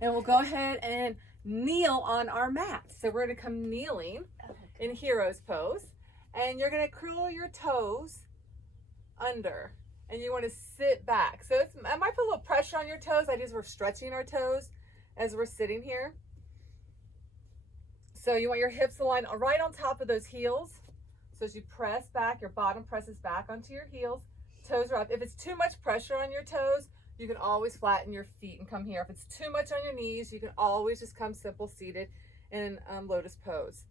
And we'll go ahead and kneel on our mat. So we're going to come kneeling in hero's pose. And you're going to curl your toes under. And you want to sit back. So it might put a little pressure on your toes. That is, we're stretching our toes as we're sitting here. So you want your hips aligned right on top of those heels. So as you press back, your bottom presses back onto your heels. Toes are up. If it's too much pressure on your toes, you can always flatten your feet and come here. If it's too much on your knees, you can always just come simple seated in lotus pose.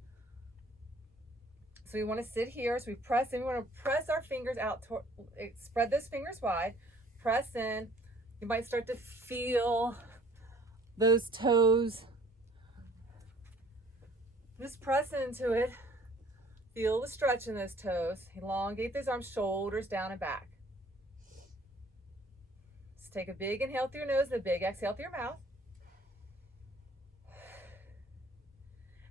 So we want to sit here. So we press in. We want to press our fingers out. Spread those fingers wide. Press in. You might start to feel those toes. Just press into it. Feel the stretch in those toes. Elongate those arms, shoulders down and back. Just take a big inhale through your nose and a big exhale through your mouth.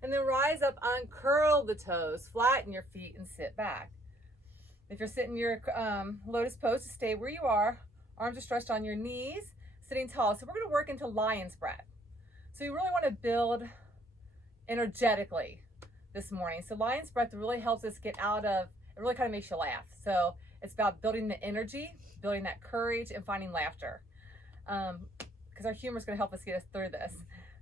And then rise up, uncurl the toes, flatten your feet, and sit back. If you're sitting in your lotus pose, to stay where you are. Arms are stretched on your knees, sitting tall. So we're going to work into lion's breath. So you really want to build energetically this morning. So lion's breath really helps us get out of, it really kind of makes you laugh. So it's about building the energy, building that courage, and finding laughter. Because our humor is going to help us get us through this.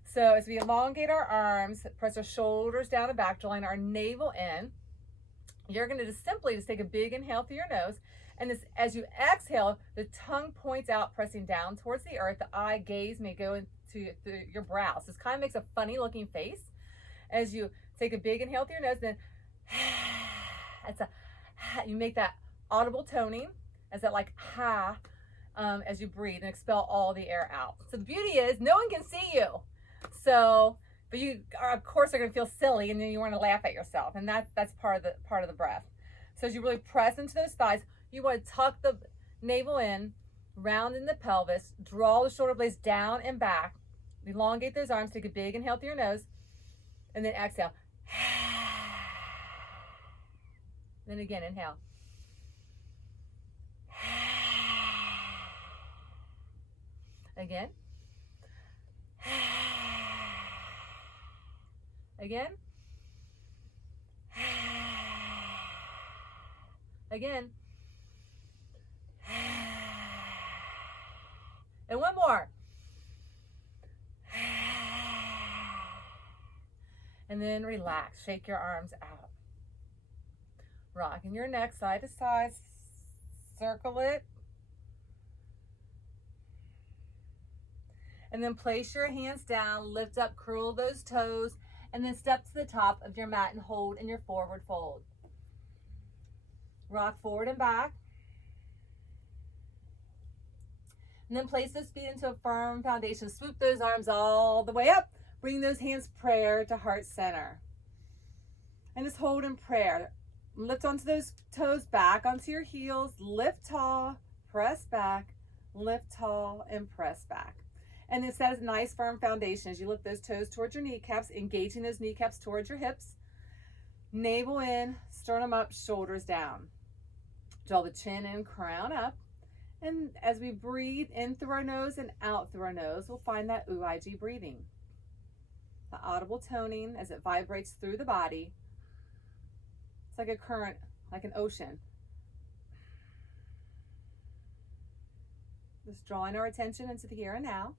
So as we elongate our arms, press our shoulders down and back, drawing our navel in, you're going to just simply take a big inhale through your nose. And this, as you exhale, the tongue points out, pressing down towards the earth. The eye gaze may go into your brow. So this kind of makes a funny looking face. As you take a big inhale through your nose, then you make that audible toning as that like ha as you breathe and expel all the air out. So the beauty is no one can see you. So, but you of course are going to feel silly, and then you want to laugh at yourself, and that's part of the breath. So as you really press into those thighs, you want to tuck the navel in, round in the pelvis, draw the shoulder blades down and back, elongate those arms, take a big inhale through your nose, and then exhale. Then again, inhale. Again. Again. Again. And one more. And then relax. Shake your arms out. Rocking your neck side to side. Circle it. And then place your hands down. Lift up, curl those toes. And then step to the top of your mat and hold in your forward fold. Rock forward and back. And then place those feet into a firm foundation. Swoop those arms all the way up. Bring those hands prayer to heart center. And just hold in prayer. Lift onto those toes, back onto your heels. Lift tall, press back, lift tall, and press back. And then set a nice firm foundation as you lift those toes towards your kneecaps, engaging those kneecaps towards your hips. Navel in, sternum up, shoulders down. Draw the chin in, crown up. And as we breathe in through our nose and out through our nose, we'll find that Uig breathing. The audible toning as it vibrates through the body. It's like a current, like an ocean. Just drawing our attention into the here and now.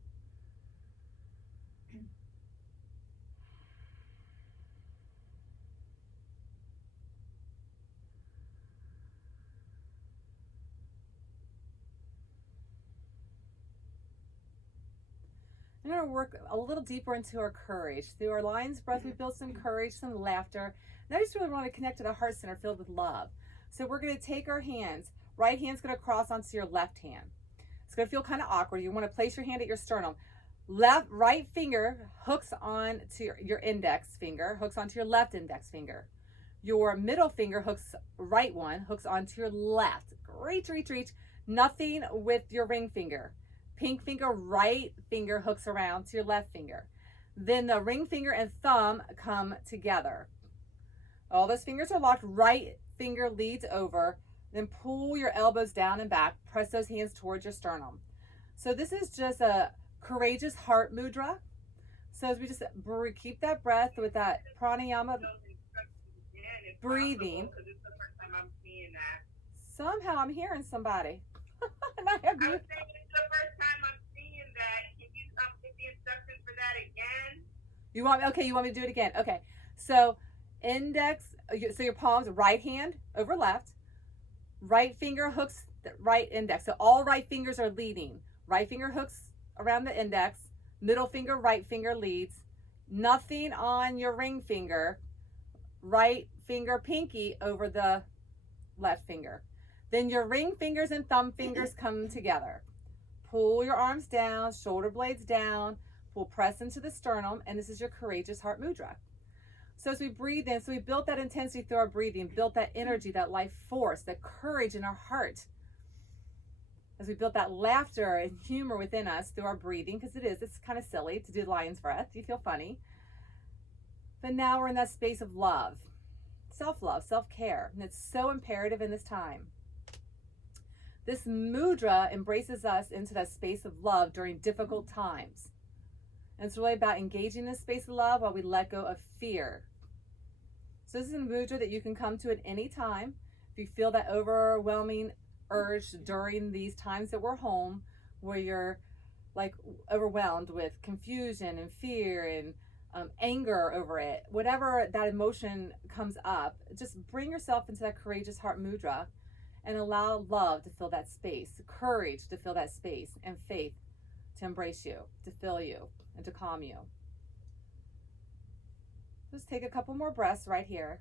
We're going to work a little deeper into our courage. Through our lion's breath, we build some courage, some laughter. And I just really want to connect to the heart center filled with love. So we're going to take our hands. Right hand's going to cross onto your left hand. It's going to feel kind of awkward. You want to place your hand at your sternum. Right finger hooks on to your index finger, hooks onto your left index finger. Your middle finger hooks onto your left. Reach, reach, reach. Nothing with your ring finger. Pink finger, right finger hooks around to your left finger. Then the ring finger and thumb come together. All those fingers are locked. Right finger leads over. Then pull your elbows down and back. Press those hands towards your sternum. So this is just a courageous heart mudra. So as we just keep that breath with that pranayama breathing. Somehow I'm hearing somebody. And I have I was saying it's the first time I'm seeing that. Can you get the instructions for that again? You want me? Okay, you want me to do it again? Okay. So index, so your palms, right hand over left, right finger hooks the right index. So all right fingers are leading. Right finger hooks around the index, middle finger, right finger leads. Nothing on your ring finger. Right finger, pinky over the left finger. Then your ring fingers and thumb fingers come together. Pull your arms down, shoulder blades down, pull, press into the sternum, and this is your courageous heart mudra. So as we breathe in, so we built that intensity through our breathing, built that energy, that life force, that courage in our heart. As we built that laughter and humor within us through our breathing, because it's kind of silly to do lion's breath. You feel funny. But now we're in that space of love, self-love, self-care, and it's so imperative in this time. This mudra embraces us into that space of love during difficult times. And it's really about engaging this space of love while we let go of fear. So this is a mudra that you can come to at any time. If you feel that overwhelming urge during these times that we're home, where you're like overwhelmed with confusion and fear and anger over it, whatever that emotion comes up, just bring yourself into that courageous heart mudra and allow love to fill that space, courage to fill that space, and faith to embrace you, to fill you, and to calm you. Just take a couple more breaths right here.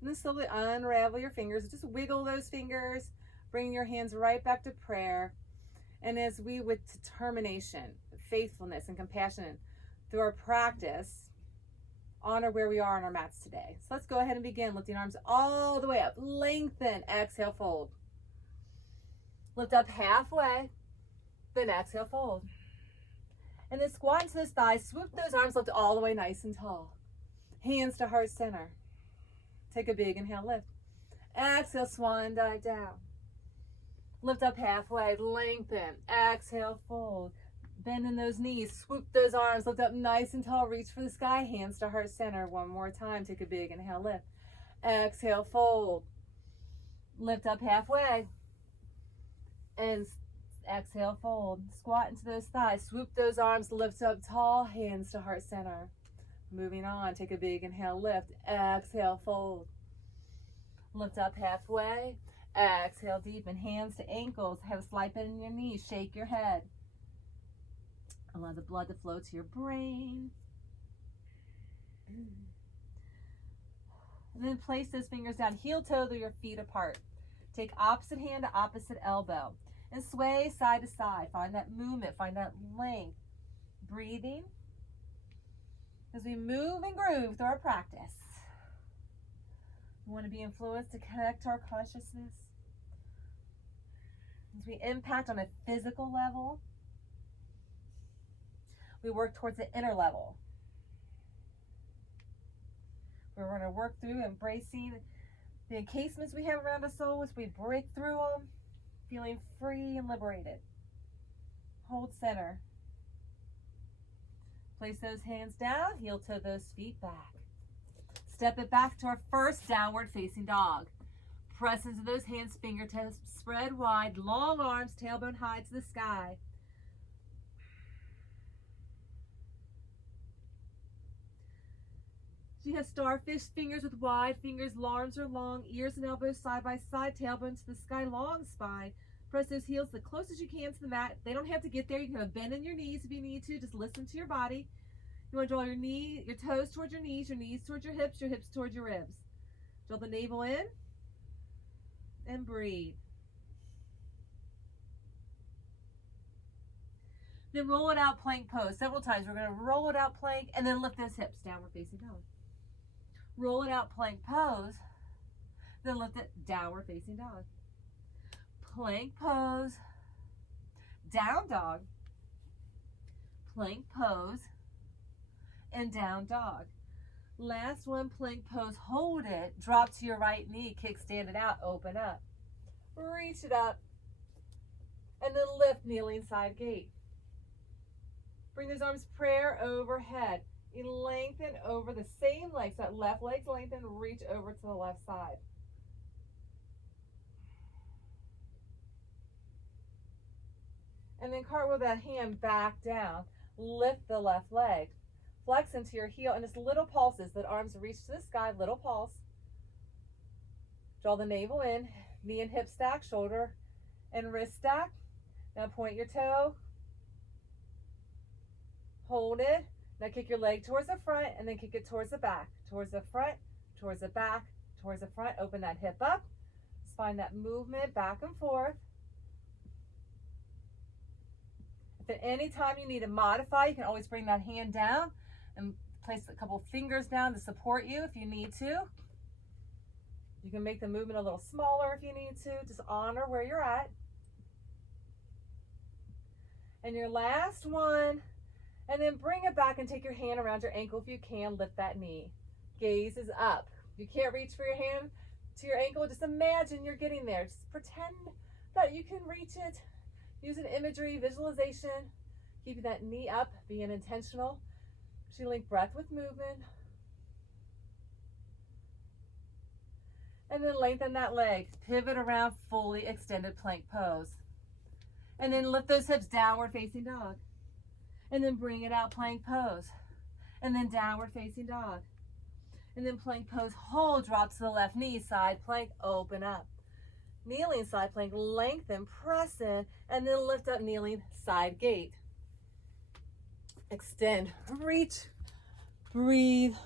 And then slowly unravel your fingers. Just wiggle those fingers. Bring your hands right back to prayer. And as we, with determination, faithfulness, and compassion, through our practice, honor where we are on our mats today. So let's go ahead and begin. Lifting arms all the way up. Lengthen. Exhale, fold. Lift up halfway. Then exhale, fold. And then squat into those thighs. Swoop those arms, lift all the way nice and tall. Hands to heart center. Take a big inhale, lift. Exhale, swan dive down. Lift up halfway, lengthen. Exhale, fold. Bend in those knees, swoop those arms, lift up nice and tall, reach for the sky, hands to heart center. One more time, take a big inhale, lift. Exhale, fold. Lift up halfway. And exhale, fold. Squat into those thighs, swoop those arms, lift up tall, hands to heart center. Moving on, take a big inhale, lift. Exhale, fold. Lift up halfway. Exhale, deepen. Hands to ankles. Have a slight bend in your knees. Shake your head. Allow the blood to flow to your brain. And then place those fingers down, heel toe to your feet apart. Take opposite hand to opposite elbow. And sway side to side. Find that movement. Find that length. Breathing. As we move and groove through our practice, we want to be influenced to connect to our consciousness. As we impact on a physical level, we work towards the inner level. We're going to work through embracing the encasements we have around our soul as we break through them, feeling free and liberated. Hold center. Place those hands down, heel toe those feet back. Step it back to our first downward facing dog. Press into those hands, fingertips spread wide, long arms, tailbone high to the sky. So you have starfish fingers with wide fingers, arms are long, ears and elbows side by side, tailbone to the sky, long spine. Press those heels the closest you can to the mat. They don't have to get there. You can have a bend in your knees if you need to. Just listen to your body. You want to draw your toes towards your knees towards your hips towards your ribs. Draw the navel in and breathe. Then roll it out, plank pose. Several times. We're going to roll it out, plank, and then lift those hips, downward facing dog. Roll it out, plank pose, then lift it, downward facing dog. Plank pose, down dog, plank pose, and down dog. Last one, plank pose, hold it, drop to your right knee, kickstand it out, open up. Reach it up, and then lift, kneeling side gate. Bring those arms prayer overhead. You lengthen over the same leg, so that left leg's lengthen, reach over to the left side. And then cartwheel that hand back down. Lift the left leg. Flex into your heel, and just little pulses. The arms reach to the sky, little pulse. Draw the navel in, knee and hip stack, shoulder and wrist stack. Now point your toe. Hold it. Now kick your leg towards the front, and then kick it towards the back. Towards the front, towards the back, towards the front. Open that hip up. Just find that movement back and forth. If at any time you need to modify, you can always bring that hand down and place a couple fingers down to support you if you need to. You can make the movement a little smaller if you need to. Just honor where you're at. And your last one, and then bring it back and take your hand around your ankle if you can. Lift that knee. Gaze is up. If you can't reach for your hand to your ankle, just imagine you're getting there. Just pretend that you can reach it. Use an imagery, visualization. Keeping that knee up, being intentional. She link breath with movement. And then lengthen that leg. Pivot around, fully extended plank pose. And then lift those hips, downward facing dog. And then bring it out, plank pose. And then downward facing dog. And then plank pose, hold, drop to the left knee, side plank, open up. Kneeling side plank, lengthen, press in, and then lift up, kneeling side gate. Extend, reach, breathe.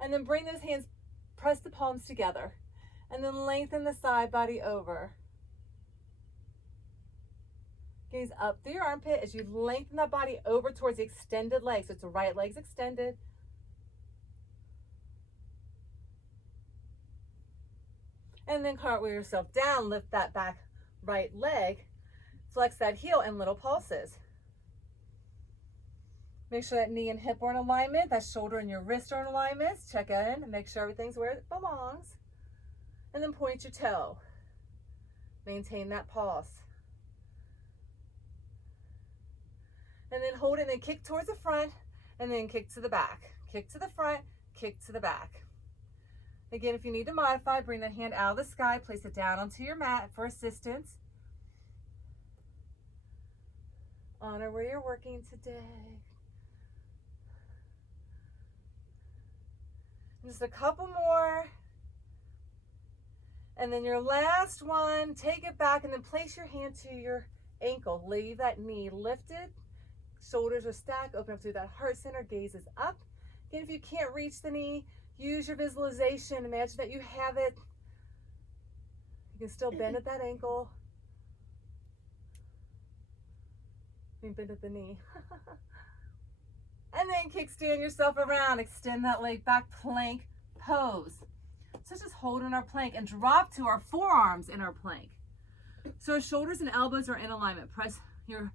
And then bring those hands, press the palms together. And then lengthen the side body over. Gaze up through your armpit as you lengthen that body over towards the extended leg. So it's the right leg's extended. And then cartwheel yourself down, lift that back right leg, flex that heel and little pulses. Make sure that knee and hip are in alignment, that shoulder and your wrist are in alignment. Check in and make sure everything's where it belongs. And then point your toe. Maintain that pulse. And then hold it and then kick towards the front and then kick to the back. Kick to the front, kick to the back. Again, if you need to modify, bring that hand out of the sky, place it down onto your mat for assistance. Honor where you're working today. Just a couple more. And then your last one, take it back and then place your hand to your ankle. Leave that knee lifted. Shoulders are stacked, open up through that heart center, gaze is up. Again, if you can't reach the knee, use your visualization. Imagine that you have it. You can still bend at that ankle. You can bend at the knee. And then kickstand yourself around. Extend that leg back, plank pose. So just hold in our plank and drop to our forearms in our plank. So our shoulders and elbows are in alignment. Press your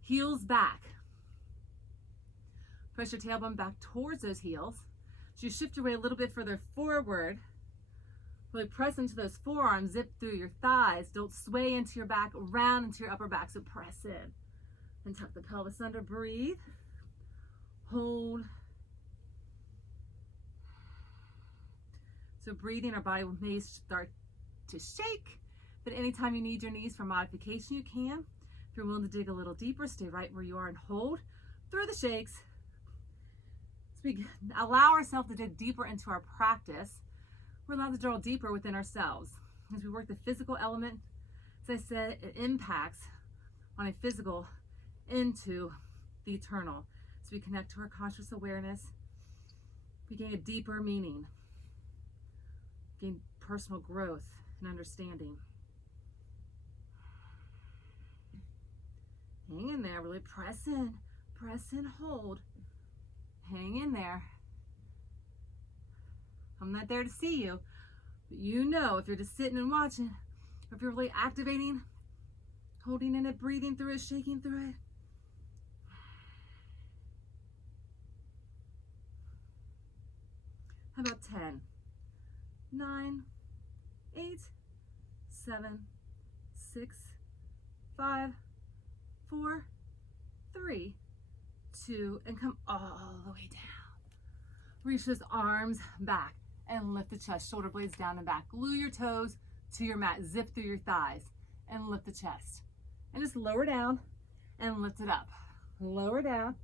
heels back. Press your tailbone back towards those heels. So you shift your weight a little bit further forward. Really press into those forearms, zip through your thighs. Don't sway into your back, round into your upper back. So press in and tuck the pelvis under. Breathe. Hold. So breathing, our body may start to shake, but anytime you need your knees for modification, you can. If you're willing to dig a little deeper, stay right where you are and hold through the shakes. So we allow ourselves to dig deeper into our practice. We're allowed to draw deeper within ourselves. As we work the physical element, as I said, it impacts on a physical into the eternal. So we connect to our conscious awareness. We gain a deeper meaning. Gain personal growth and understanding. Hang in there, really press in, hold. Hang in there. I'm not there to see you, but you know if you're just sitting and watching, or if you're really activating Holding in it, breathing through it, shaking through it. How about 10, 9, 8, 7, 6, 5, 4, 3, 2, and come all the way down. Reach those arms back and lift the chest, shoulder blades down and back. Glue your toes to your mat, zip through your thighs and lift the chest. And just lower down and lift it up. Lower down,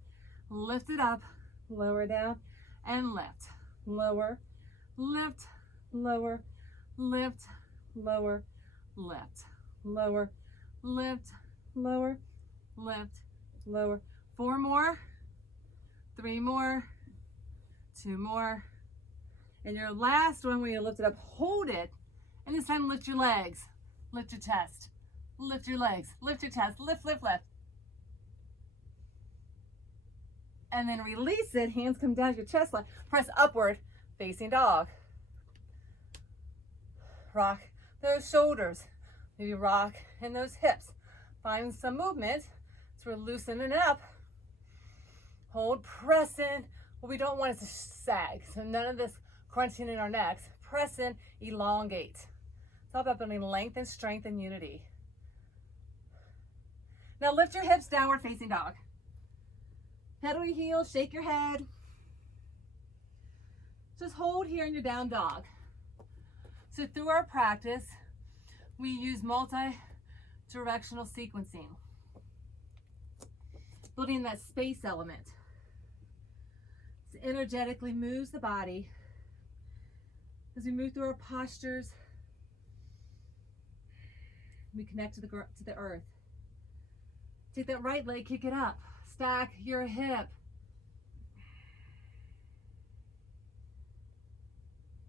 lift it up, lower down and lift. Lower, lift, lower, lift, lower, lift, lower, lift, lower, lift, lower. 4 more, 3 more, 2 more. And your last one, when you lift it up, hold it, and this time lift your legs, lift your chest, lift your legs, lift your chest, lift, lift, lift. And then release it, hands come down your chest line, press upward, facing dog. Rock those shoulders, maybe rock in those hips. Find some movement, so we're loosening up. Hold, press in. What we don't want is to sag, so none of this crunching in our necks. Press in, elongate. It's all about building length and strength and unity. Now lift your hips, downward facing dog. Pedal your heels, shake your head. Just hold here in your down dog. So through our practice, we use multi-directional sequencing, building that space element. It energetically moves the body as we move through our postures. We connect to the earth. Take that right leg, kick it up. Stack your hip.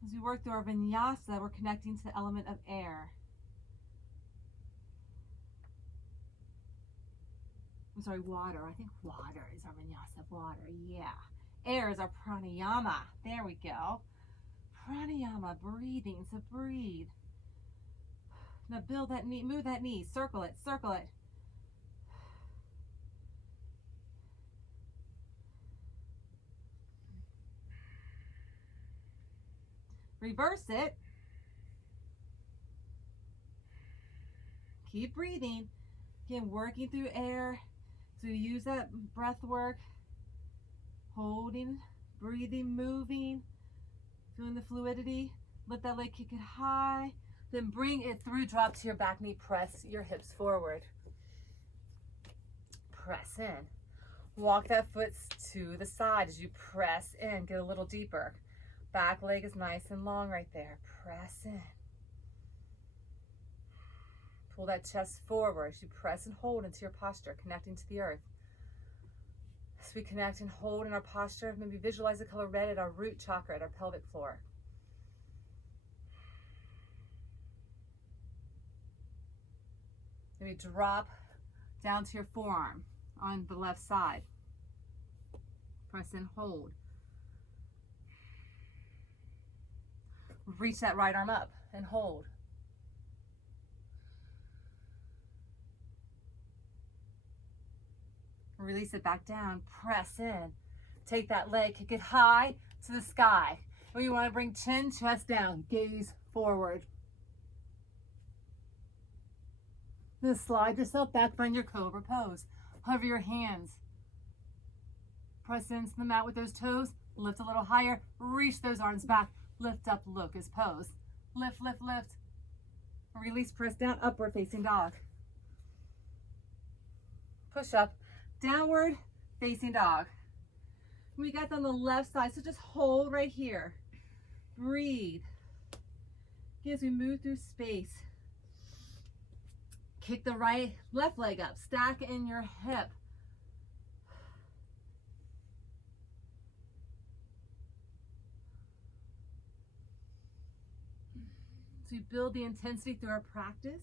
As we work through our Vinyasa, we're connecting to the element of air. I'm sorry, water. I think water is our Vinyasa. Water, yeah. Air is our pranayama. There we go. Pranayama, breathing. So breathe. Now build that knee, move that knee. Circle it, circle it. Reverse it. Keep breathing. Again, working through air. So you use that breath work. Holding, breathing, moving. Feeling the fluidity. Let that leg kick it high. Then bring it through. Drop to your back knee. Press your hips forward. Press in. Walk that foot to the side as you press in. Get a little deeper. Back leg is nice and long right there. Press in. Pull that chest forward as you press and hold into your posture, connecting to the earth. As we connect and hold in our posture, maybe visualize the color red at our root chakra, at our pelvic floor. Maybe drop down to your forearm on the left side. Press and hold. Reach that right arm up and hold. Release it back down. Press in. Take that leg, kick it high to the sky. And you want to bring chin, chest down, gaze forward. Then slide yourself back, find your cobra pose. Hover your hands. Press into the mat with those toes. Lift a little higher. Reach those arms back. Lift up, locust pose. Lift, lift, lift. Release, press down, upward facing dog. Push up, downward facing dog. We got on the left side, so just hold right here. Breathe. Again, as we move through space. Kick the left leg up, stack in your hip. So we build the intensity through our practice.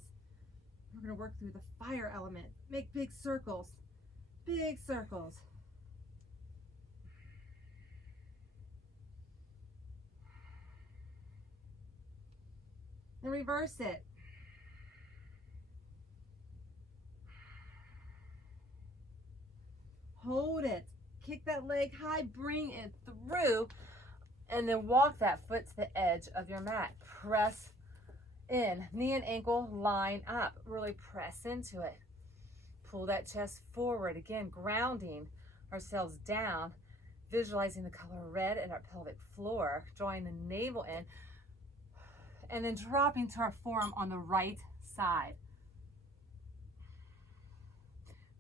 We're going to work through the fire element. Make big circles. Big circles. And reverse it. hold it. Kick that leg high, bring it through, and then walk that foot to the edge of your mat. Press in, knee and ankle line up. Really press into it. Pull that chest forward. Again, grounding ourselves down, visualizing the color red in our pelvic floor, drawing the navel in, and then dropping to our forearm on the right side.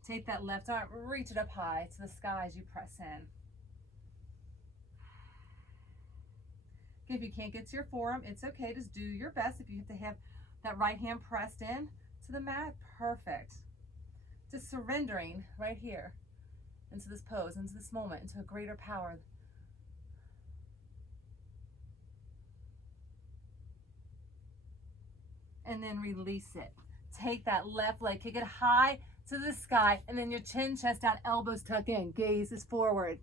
Take that left arm, reach it up high to the sky as you press in. If you can't get to your forearm, it's okay. Just do your best. If you have to have that right hand pressed in to the mat, perfect. Just surrendering right here into this pose, into this moment, into a greater power. And then release it. Take that left leg, kick it high to the sky, and then your chin, chest out, elbows tuck in, gaze is forward.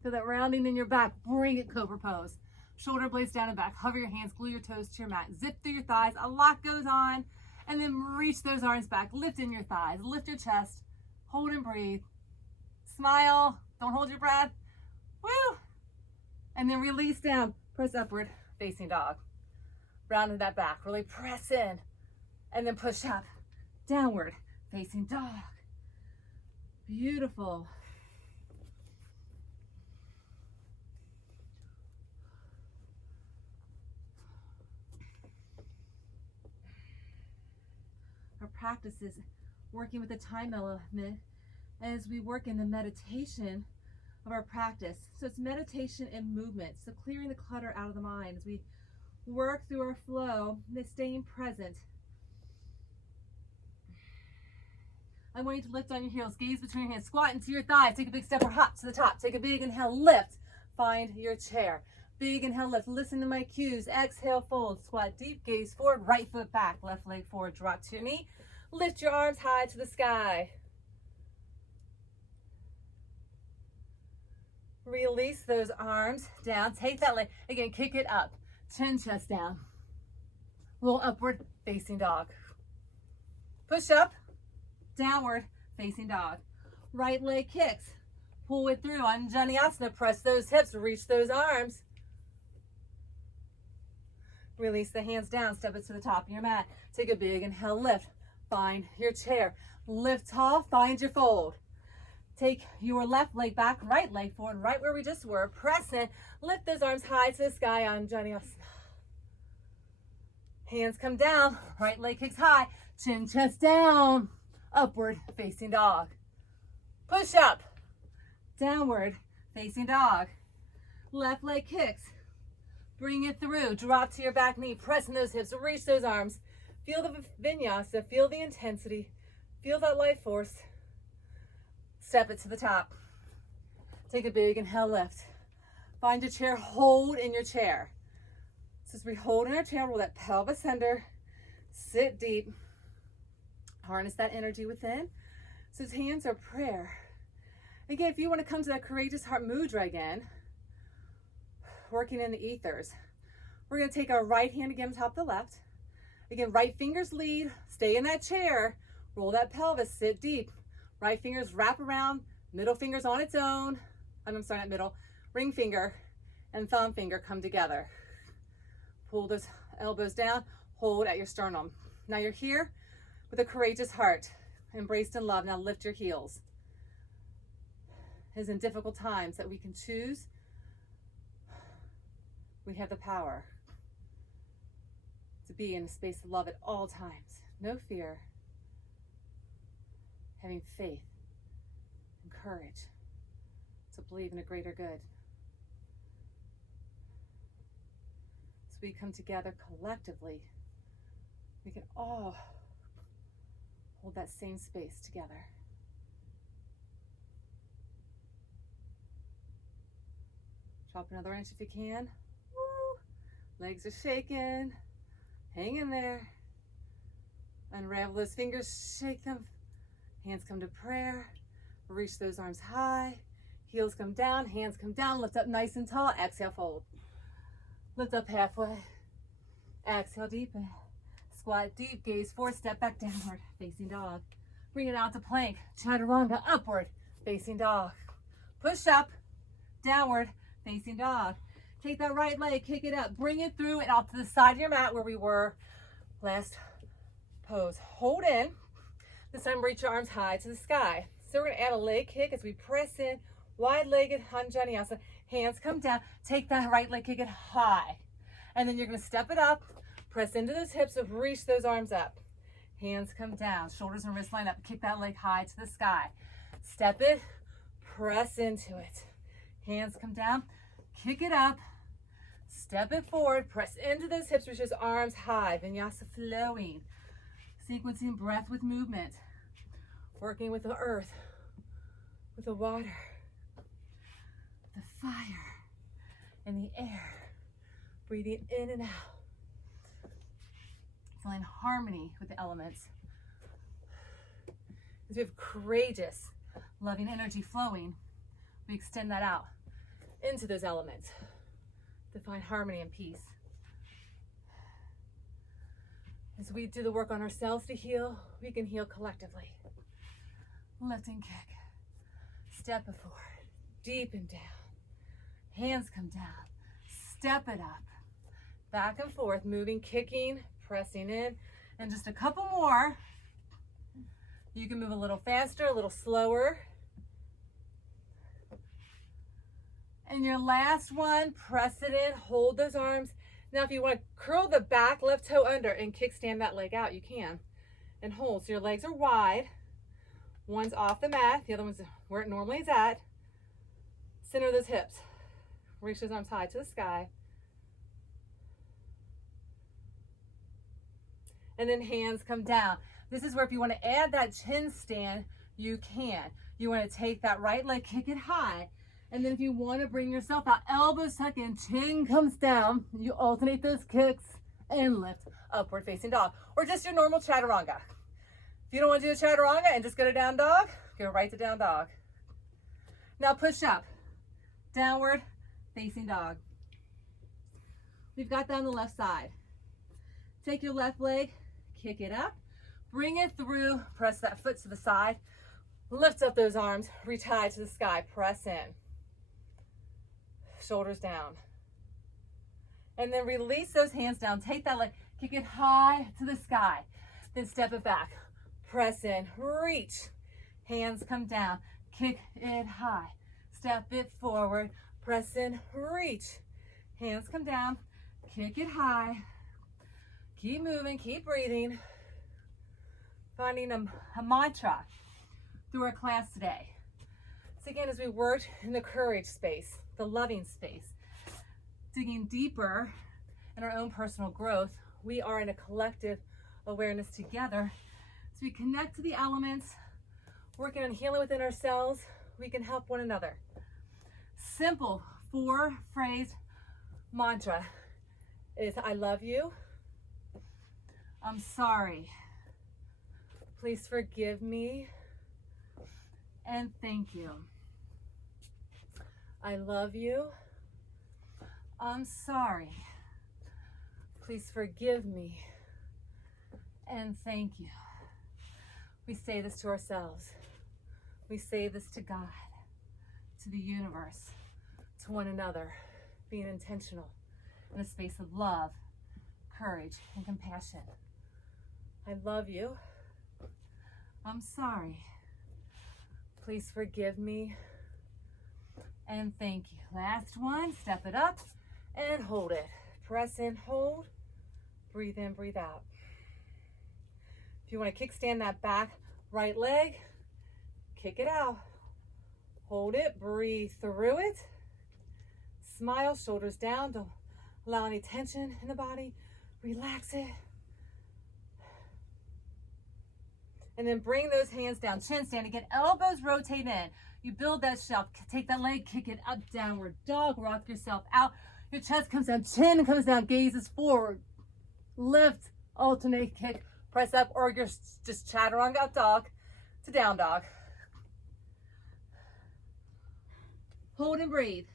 Feel that rounding in your back. Bring it, cobra pose. Shoulder blades down and back. Hover your hands, glue your toes to your mat. Zip through your thighs. A lot goes on. And then reach those arms back. Lift in your thighs. Lift your chest. Hold and breathe. Smile. Don't hold your breath. Woo! And then release down. Press upward, facing dog. Rounding that back. Really press in. And then push up. Downward, facing dog. Beautiful. Our practice is working with the time element as we work in the meditation of our practice. So it's meditation and movement. So clearing the clutter out of the mind as we work through our flow, staying present. I want you to lift on your heels, gaze between your hands, squat into your thighs, take a big step or hop to the top. Take a big inhale, lift, find your chair. Big inhale, lift, listen to my cues. Exhale, fold, squat deep, gaze forward, right foot back, left leg forward, drop to your knee. Lift your arms high to the sky. Release those arms down. Take that leg, again, kick it up. Chin, chest down. Roll upward, facing dog. Push up, downward, facing dog. Right leg kicks. Pull it through on Vinyasa. Press those hips, reach those arms. Release the hands down, step it to the top of your mat. Take a big inhale, lift. Find your chair. Lift tall, find your fold. Take your left leg back, right leg forward, right where we just were. Press in, lift those arms high to the sky on Vinyasa. Hands come down, right leg kicks high, chin, chest down, upward, facing dog. Push up, downward, facing dog. Left leg kicks. Bring it through, drop to your back knee, pressing those hips, reach those arms. Feel the vinyasa, feel the intensity, feel that life force. Step it to the top. Take a big inhale, lift. Find your chair, hold in your chair. So as we hold in our chair, roll that pelvis under, sit deep, harness that energy within. So hands are prayer. Again, if you want to come to that courageous heart mudra again, working in the ethers, we're going to take our right hand again on top of the left. Again, right fingers lead, stay in that chair, roll that pelvis, sit deep. Right fingers wrap around, middle finger's on its own. I'm sorry, not middle. Ring finger and thumb finger come together. Pull those elbows down, hold at your sternum. Now you're here with a courageous heart, embraced in love. Now lift your heels. It is in difficult times that we can choose. We have the power to be in a space of love at all times. No fear. Having faith and courage to believe in a greater good. As we come together collectively, we can all hold that same space together. Drop another inch if you can. Woo. Legs are shaking. Hang in there. Unravel those fingers, shake them. Hands come to prayer. Reach those arms high. Heels come down, hands come down. Lift up nice and tall. Exhale, fold. Lift up halfway. Exhale, deepen. Squat deep, gaze forward, step back downward, facing dog. Bring it out to plank, chaturanga, upward facing dog. Push up, downward facing dog. Take that right leg, kick it up, bring it through and out to the side of your mat where we were last pose. Hold in. This time reach your arms high to the sky. So we're gonna add a leg kick as we press in, wide-legged Vinyasa. Hands come down, take that right leg, kick it high. And then you're gonna step it up, press into those hips, so reach those arms up. Hands come down, shoulders and wrists line up, kick that leg high to the sky. Step it, press into it. Hands come down, kick it up, step it forward, press into those hips, reach those arms high. Vinyasa flowing, sequencing breath with movement, working with the earth, with the water, the fire, and the air. Breathing in and out. Feeling harmony with the elements. As we have courageous, loving energy flowing, we extend that out into those elements to find harmony and peace. As we do the work on ourselves to heal, we can heal collectively. Lift and kick. Step it forward. Deepen down. Hands come down. Step it up. Back and forth, moving, kicking, pressing in. And just a couple more. You can move a little faster, a little slower. And your last one, press it in, hold those arms. Now if you want to curl the back left toe under and kickstand that leg out, you can. And hold, so your legs are wide. One's off the mat, the other one's where it normally is at. Center those hips. Reach those arms high to the sky. And then hands come down. This is where if you want to add that chin stand, you can. You want to take that right leg, kick it high. And then if you want to bring yourself out, elbows tuck in, chin comes down. You alternate those kicks and lift, upward facing dog. Or just your normal chaturanga. If you don't want to do a chaturanga and just go to down dog, go right to down dog. Now push up, downward facing dog. We've got that on the left side. Take your left leg, kick it up, bring it through, press that foot to the side, lift up those arms, reach high to the sky, press in. Shoulders down. And then release those hands down, take that leg, kick it high to the sky, then step it back, press in, reach, hands come down, kick it high, step it forward, press in, reach, hands come down, kick it high, keep moving, keep breathing, finding a mantra through our class today. So again, as we worked in the courage space, the loving space, digging deeper in our own personal growth, we are in a collective awareness together. So we connect to the elements, working on healing within ourselves, we can help one another. Simple 4-phrase mantra is I love you, I'm sorry, please forgive me, and thank you. I love you, I'm sorry, please forgive me, and thank you. We say this to ourselves. We say this to God, to the universe, to one another, being intentional in a space of love, courage, and compassion. I love you. I'm sorry. Please forgive me. And thank you. Last one, step it up and hold it. Press in, hold. Breathe in, breathe out. If you want to kickstand that back right leg, kick it out. Hold it, breathe through it. Smile, shoulders down. Don't allow any tension in the body. Relax it. And then bring those hands down, chin stand again, elbows rotate in. You build that shelf, take that leg, kick it up, downward dog, rock yourself out. Your chest comes down, chin comes down, gazes forward. Lift, alternate kick, press up, or you're just chaturanga up dog to down dog. Hold and breathe.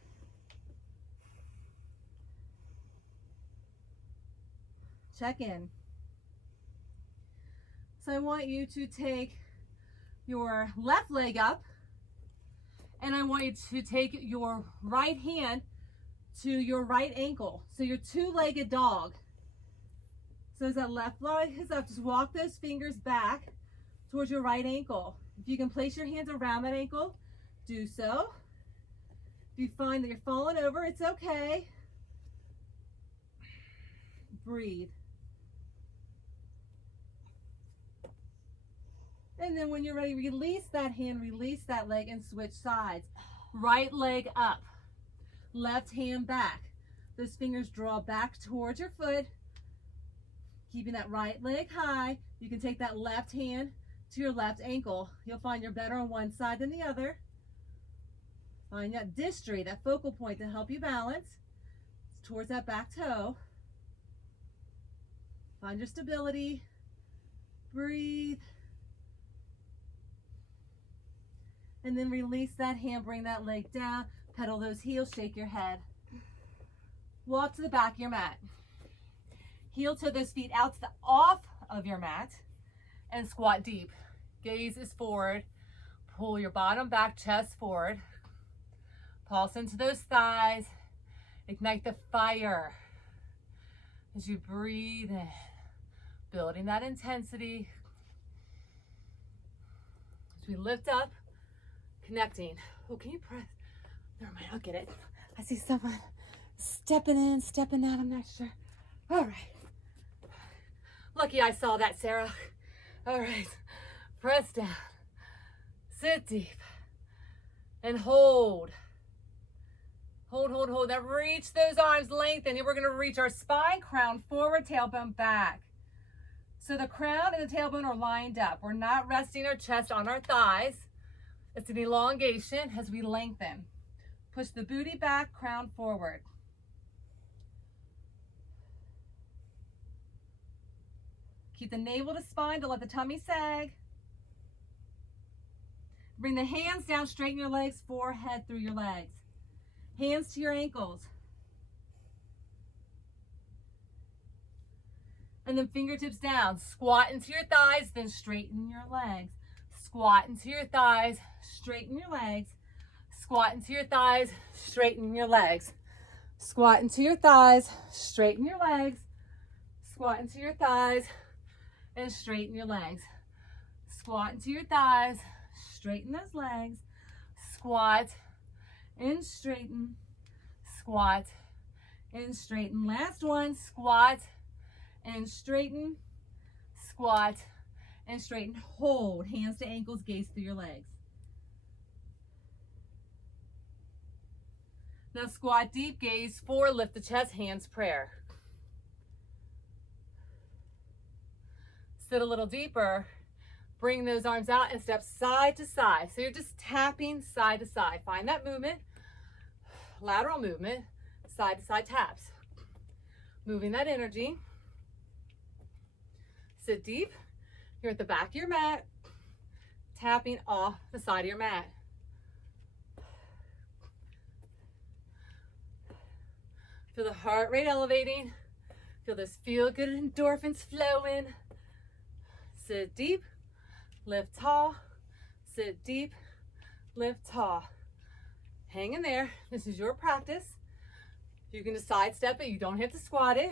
Check in. So I want you to take your left leg up, and I want you to take your right hand to your right ankle. So your two-legged dog. So as that left leg is up, just walk those fingers back towards your right ankle. If you can place your hands around that ankle, do so. If you find that you're falling over, it's okay. Breathe. And then when you're ready, release that hand, release that leg, and switch sides. Right leg up, left hand back. Those fingers draw back towards your foot, keeping that right leg high. You can take that left hand to your left ankle. You'll find you're better on one side than the other. Find that distri, that focal point to help you balance. It's towards that back toe. Find your stability. Breathe. And then release that hand, bring that leg down, pedal those heels, shake your head. Walk to the back of your mat. Heel toe those feet out to the off of your mat and squat deep. Gaze is forward. Pull your bottom back, chest forward. Pulse into those thighs. Ignite the fire as you breathe in, building that intensity. As we lift up, connecting. Oh, can you press? Never mind, I'll get it. I see someone stepping in, stepping out. I'm not sure. All right. Lucky I saw that, Sarah. All right. Press down. Sit deep. And hold. Hold, hold, hold. Now reach those arms, lengthen. And we're going to reach our spine, crown forward, tailbone back. So the crown and the tailbone are lined up. We're not resting our chest on our thighs. It's an elongation as we lengthen. Push the booty back, crown forward. Keep the navel to spine, don't let the tummy sag. Bring the hands down, straighten your legs, forehead through your legs. Hands to your ankles. And then fingertips down. Squat into your thighs, then straighten your legs. Squat into your thighs, straighten your legs. Squat into your thighs, straighten your legs. Squat into your thighs, straighten your legs. Squat into your thighs and straighten your legs. Squat into your thighs, straighten those legs. Squat and straighten. Squat and straighten. Last one, squat and straighten. Squat and straighten. Hold, hands to ankles, gaze through your legs. Now squat deep, gaze forward, lift the chest, hands prayer. Sit a little deeper, bring those arms out and step side to side. So you're just tapping side to side. Find that movement, lateral movement, side to side taps. Moving that energy. Sit deep. You're at the back of your mat, tapping off the side of your mat. Feel the heart rate elevating. Feel those feel-good endorphins flowing. Sit deep, lift tall. Sit deep, lift tall. Hang in there. This is your practice. You can just sidestep it. You don't have to squat it.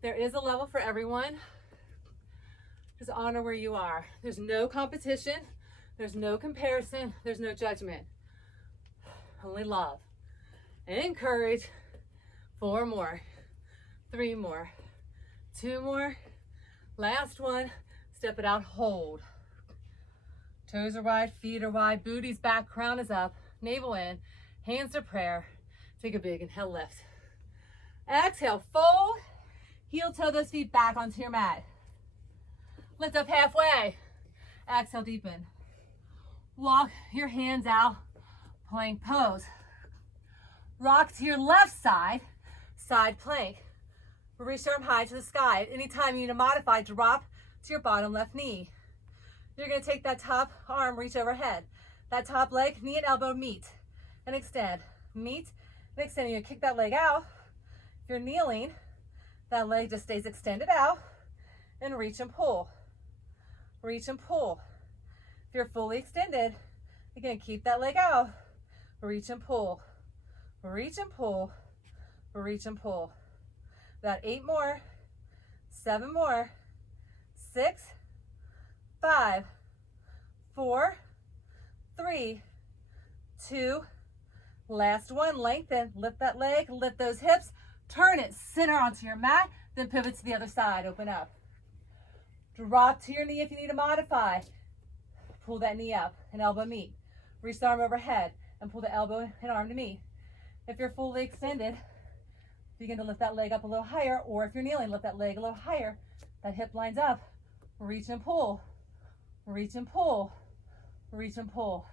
There is a level for everyone. Just honor where you are. There's no competition. There's no comparison. There's no judgment. Only love and encourage. 4 more, 3 more, 2 more. Last one. Step it out. Hold. Toes are wide, feet are wide, booty's back, crown is up, navel in, hands to prayer. Take a big inhale, lift. Exhale, fold. Heel toe those feet back onto your mat. Lift up halfway. Exhale, deepen. Walk your hands out, plank pose. Rock to your left side, side plank. Reach arm high to the sky. Anytime you need to modify, drop to your bottom left knee. You're going to take that top arm, reach overhead. That top leg, knee and elbow meet and extend. Meet and extend. You're going to kick that leg out. If you're kneeling, that leg just stays extended out and reach and pull. reach and pull. If you're fully extended, again, keep that leg out. Reach and pull, reach and pull, reach and pull. About 8 more, 7 more, 6, 5, 4, 3, 2, last one. Lengthen, lift that leg, lift those hips, turn it center onto your mat, then pivot to the other side, open up. Drop to your knee if you need to modify. Pull that knee up and elbow meet. Reach the arm overhead and pull the elbow and arm to meet. If you're fully extended, begin to lift that leg up a little higher, or if you're kneeling, lift that leg a little higher. That hip lines up. Reach and pull, reach and pull, reach and pull.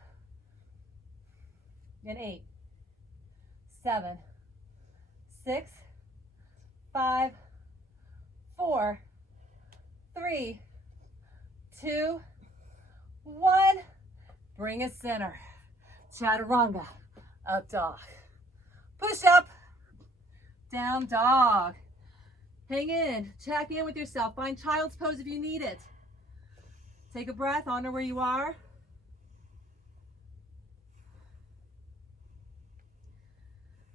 In 8, 7, 6, 5, 4, 3, 2, 1. Bring it center. Chaturanga, up dog. Push up, down dog. Hang in, check in with yourself. Find child's pose if you need it. Take a breath, honor where you are.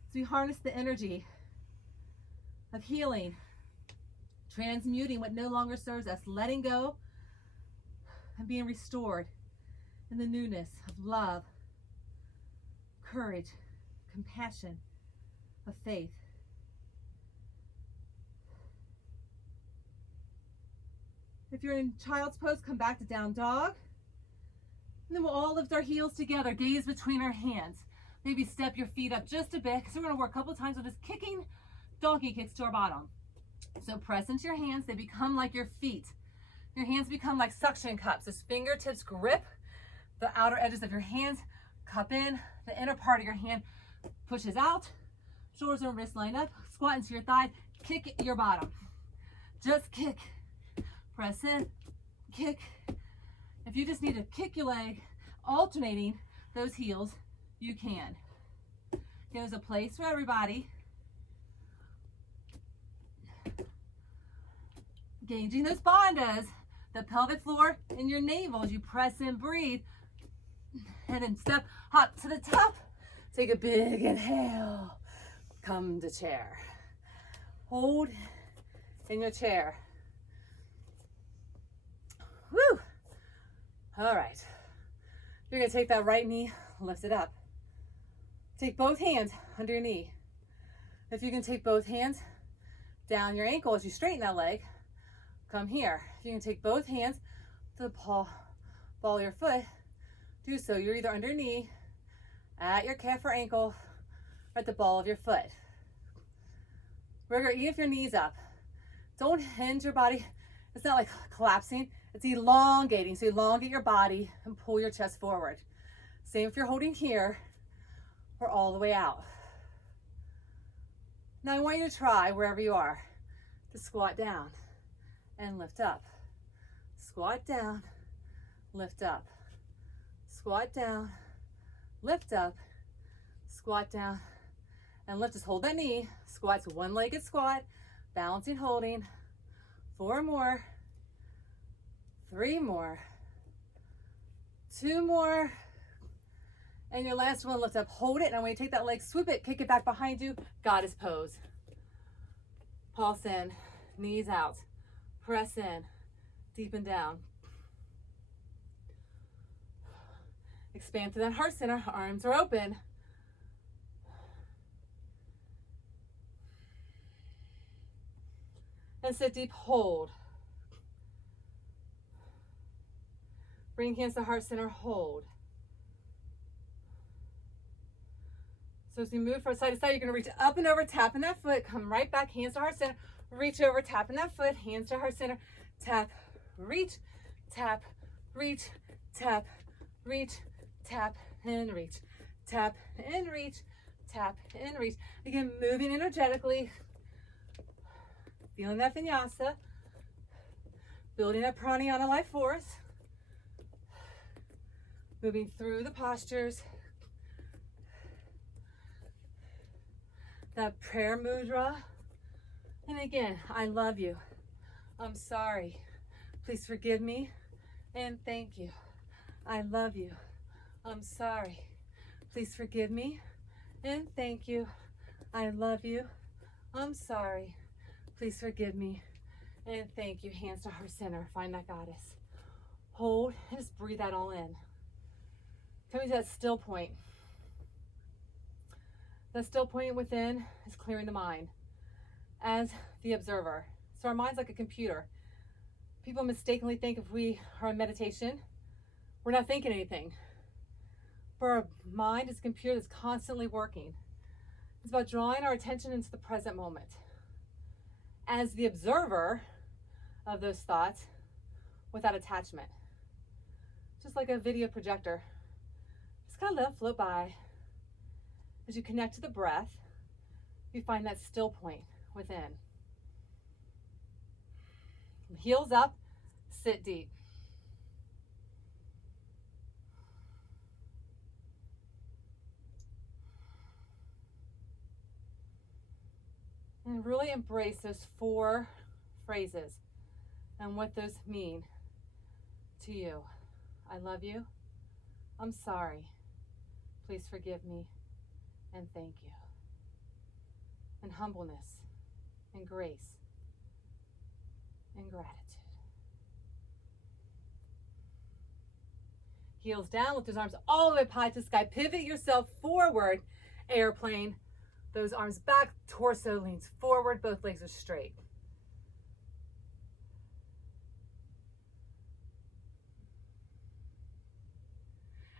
So we harness the energy of healing, transmuting what no longer serves us, letting go and being restored in the newness of love, courage, compassion, of faith. If you're in child's pose, come back to down dog. And then we'll all lift our heels together, gaze between our hands. Maybe step your feet up just a bit. So we're gonna work a couple of times with just kicking donkey kicks to our bottom. So press into your hands, they become like your feet. Your hands become like suction cups. As fingertips grip the outer edges of your hands, cup in, the inner part of your hand pushes out, shoulders and wrists line up, squat into your thigh, kick your bottom. Just kick, press in, kick. If you just need to kick your leg, alternating those heels, you can. There's a place for everybody. Engaging those bandhas, the pelvic floor and your navel as you press in, breathe. And then step, hop to the top. Take a big inhale. Come to chair. Hold in your chair. Woo! All right. You're gonna take that right knee, lift it up. Take both hands under your knee. If you can take both hands down your ankle as you straighten that leg, come here. You can take both hands to the ball of your foot. Do so. You're either under knee, at your calf or ankle, or at the ball of your foot. Remember, even if your knee's up, don't hinge your body. It's not like collapsing. It's elongating. So elongate your body and pull your chest forward. Same if you're holding here or all the way out. Now I want you to try, wherever you are, to squat down and lift up. Squat down, lift up. Squat down, lift up, squat down, and lift. Just hold that knee. Squat to one-legged squat, balancing, holding. 4 more, 3 more, 2 more, and your last one, lift up, hold it, and when you take that leg, swoop it, kick it back behind you, goddess pose. Pulse in, knees out, press in, deepen down. Expand to that heart center, arms are open. And sit deep, hold. Bring hands to heart center, hold. So as you move from side to side, you're gonna reach up and over, tapping that foot, come right back, hands to heart center, reach over, tapping that foot, hands to heart center, tap, reach, tap, reach, tap, reach, tap, and reach, tap, and reach, tap, and reach. Again, moving energetically, feeling that vinyasa, building that pranayama life force, moving through the postures, that prayer mudra. And again, I love you. I'm sorry. Please forgive me and thank you. I love you. I'm sorry. Please forgive me and thank you. I love you. I'm sorry. Please forgive me and thank you. Hands to heart center. Find that goddess. Hold and just breathe that all in. Coming to that still point. The still point within is clearing the mind as the observer. So our mind's like a computer. People mistakenly think if we are in meditation, we're not thinking anything. But our mind is a computer that's constantly working. It's about drawing our attention into the present moment. As the observer of those thoughts without attachment. Just like a video projector. Just kind of let it float by. As you connect to the breath, you find that still point within. Heels up, sit deep. And really embrace those 4 phrases and what those mean to you. I love you. I'm sorry. Please forgive me and thank you. And humbleness and grace and gratitude. Heels down, lift those arms all the way pie to the sky. Pivot yourself forward, airplane. Those arms back, torso leans forward, both legs are straight.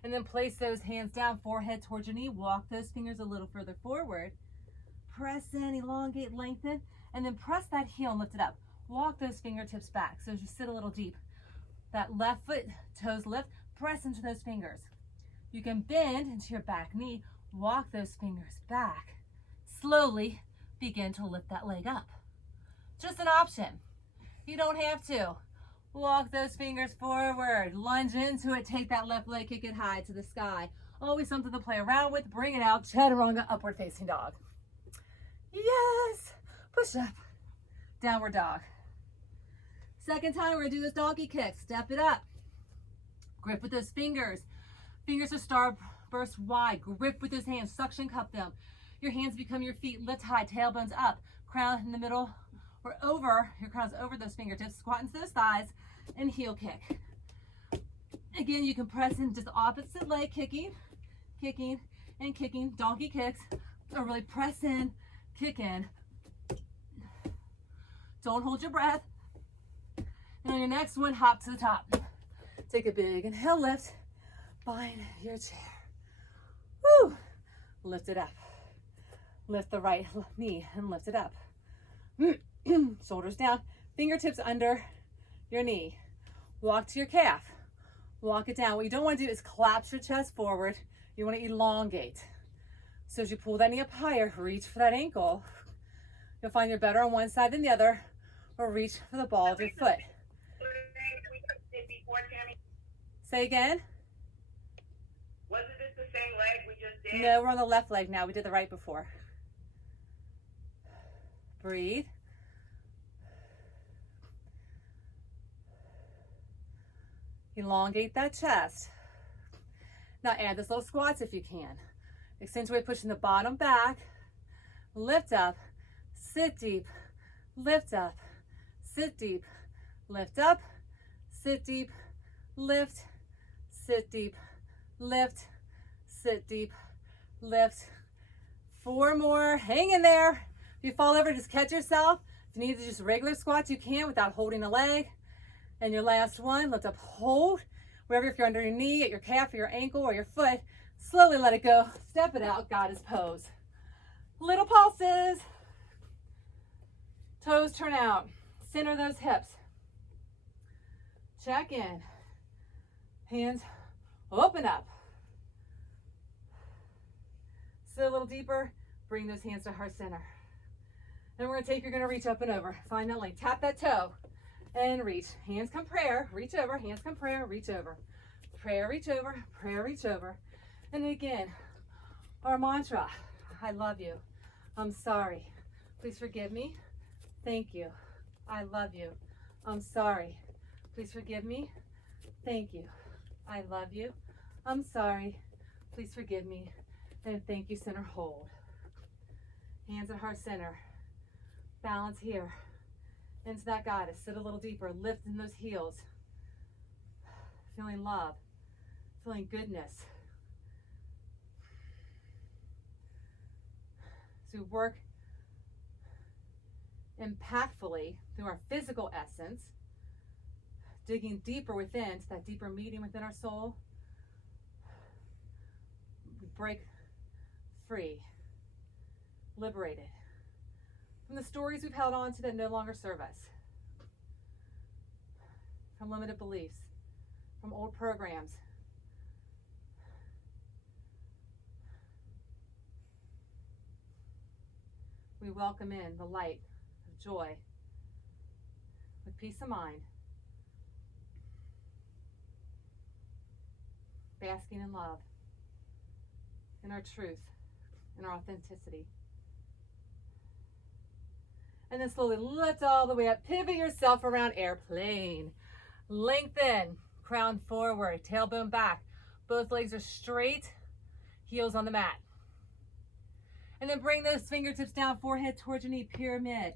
And then place those hands down, forehead towards your knee. Walk those fingers a little further forward. Press in, elongate, lengthen, and then press that heel and lift it up. Walk those fingertips back. So as you sit a little deep, that left foot, toes lift, press into those fingers. You can bend into your back knee, walk those fingers back. Slowly begin to lift that leg up. Just an option. You don't have to. Walk those fingers forward, lunge into it, take that left leg, kick it high to the sky. Always something to play around with. Bring it out, chaturanga, upward facing dog. Yes, push up, downward dog. Second time, we're gonna do this donkey kick. Step it up. Grip with those fingers. Fingers are starburst wide. Grip with those hands, suction cup them. Your hands become your feet, lift high, tailbones up. Crown in the middle or over, your crown's over those fingertips. Squat into those thighs and heel kick. Again, you can press in just opposite leg, kicking, kicking, and kicking. Donkey kicks, or really press in, kick in. Don't hold your breath. And on your next one, hop to the top. Take a big inhale, lift. Find your chair. Woo! Lift it up. Lift the right knee and lift it up. Shoulders down, fingertips under your knee. Walk to your calf. Walk it down. What you don't want to do is collapse your chest forward. You want to elongate. So as you pull that knee up higher, reach for that ankle. You'll find you're better on one side than the other, or reach for the ball of your foot. Say again? Wasn't this the same leg we just did? No, we're on the left leg now. We did the right before. Breathe. Elongate that chest. Now add those little squats if you can. Accentuate pushing the bottom back. Lift up. Sit deep. Lift up. Sit deep. Lift up. Sit deep. Lift. Sit deep. Lift. Sit deep. Lift. 4 more. Hang in there. If you fall over, just catch yourself. If you need to just regular squats, you can without holding a leg. And your last one, lift up, hold. Wherever, if you're under your knee, at your calf, or your ankle, or your foot, slowly let it go. Step it out, goddess pose. Little pulses. Toes turn out. Center those hips. Check in. Hands open up. Sit a little deeper. Bring those hands to heart center. Then we're going to reach up and over. Find that length. Tap that toe. And reach. Hands come prayer, reach over. Hands come prayer, reach over. Prayer, reach over. Prayer, reach over. And again, our mantra, I love you. I'm sorry. Please forgive me. Thank you. I love you. I'm sorry. Please forgive me. Thank you. I love you. I'm sorry. Please forgive me. And thank you, center hold. Hands at heart center. Balance here. Into that goddess. Sit a little deeper. Lift in those heels. Feeling love. Feeling goodness. So we work impactfully through our physical essence, digging deeper within to that deeper meaning within our soul. We break free, liberated from the stories we've held on to that no longer serve us, from limited beliefs, from old programs. We welcome in the light of joy with peace of mind, basking in love, in our truth, in our authenticity. And then slowly lift all the way up. Pivot yourself around airplane. Lengthen, crown forward, tailbone back. Both legs are straight, heels on the mat. And then bring those fingertips down, forehead towards your knee, pyramid.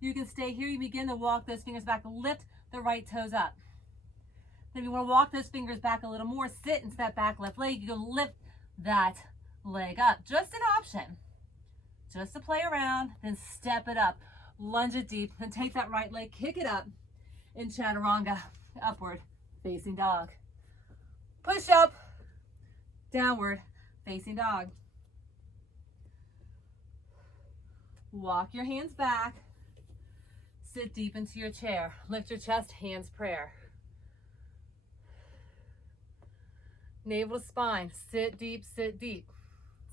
You can stay here. You begin to walk those fingers back. Lift the right toes up. Then if you want to walk those fingers back a little more, sit into that back left leg. You can lift that leg up. Just an option. Just to play around, then step it up. Lunge it deep, then take that right leg, kick it up in chaturanga, upward facing dog. Push up, downward facing dog. Walk your hands back. Sit deep into your chair. Lift your chest, hands prayer. Navel to spine. Sit deep, sit deep.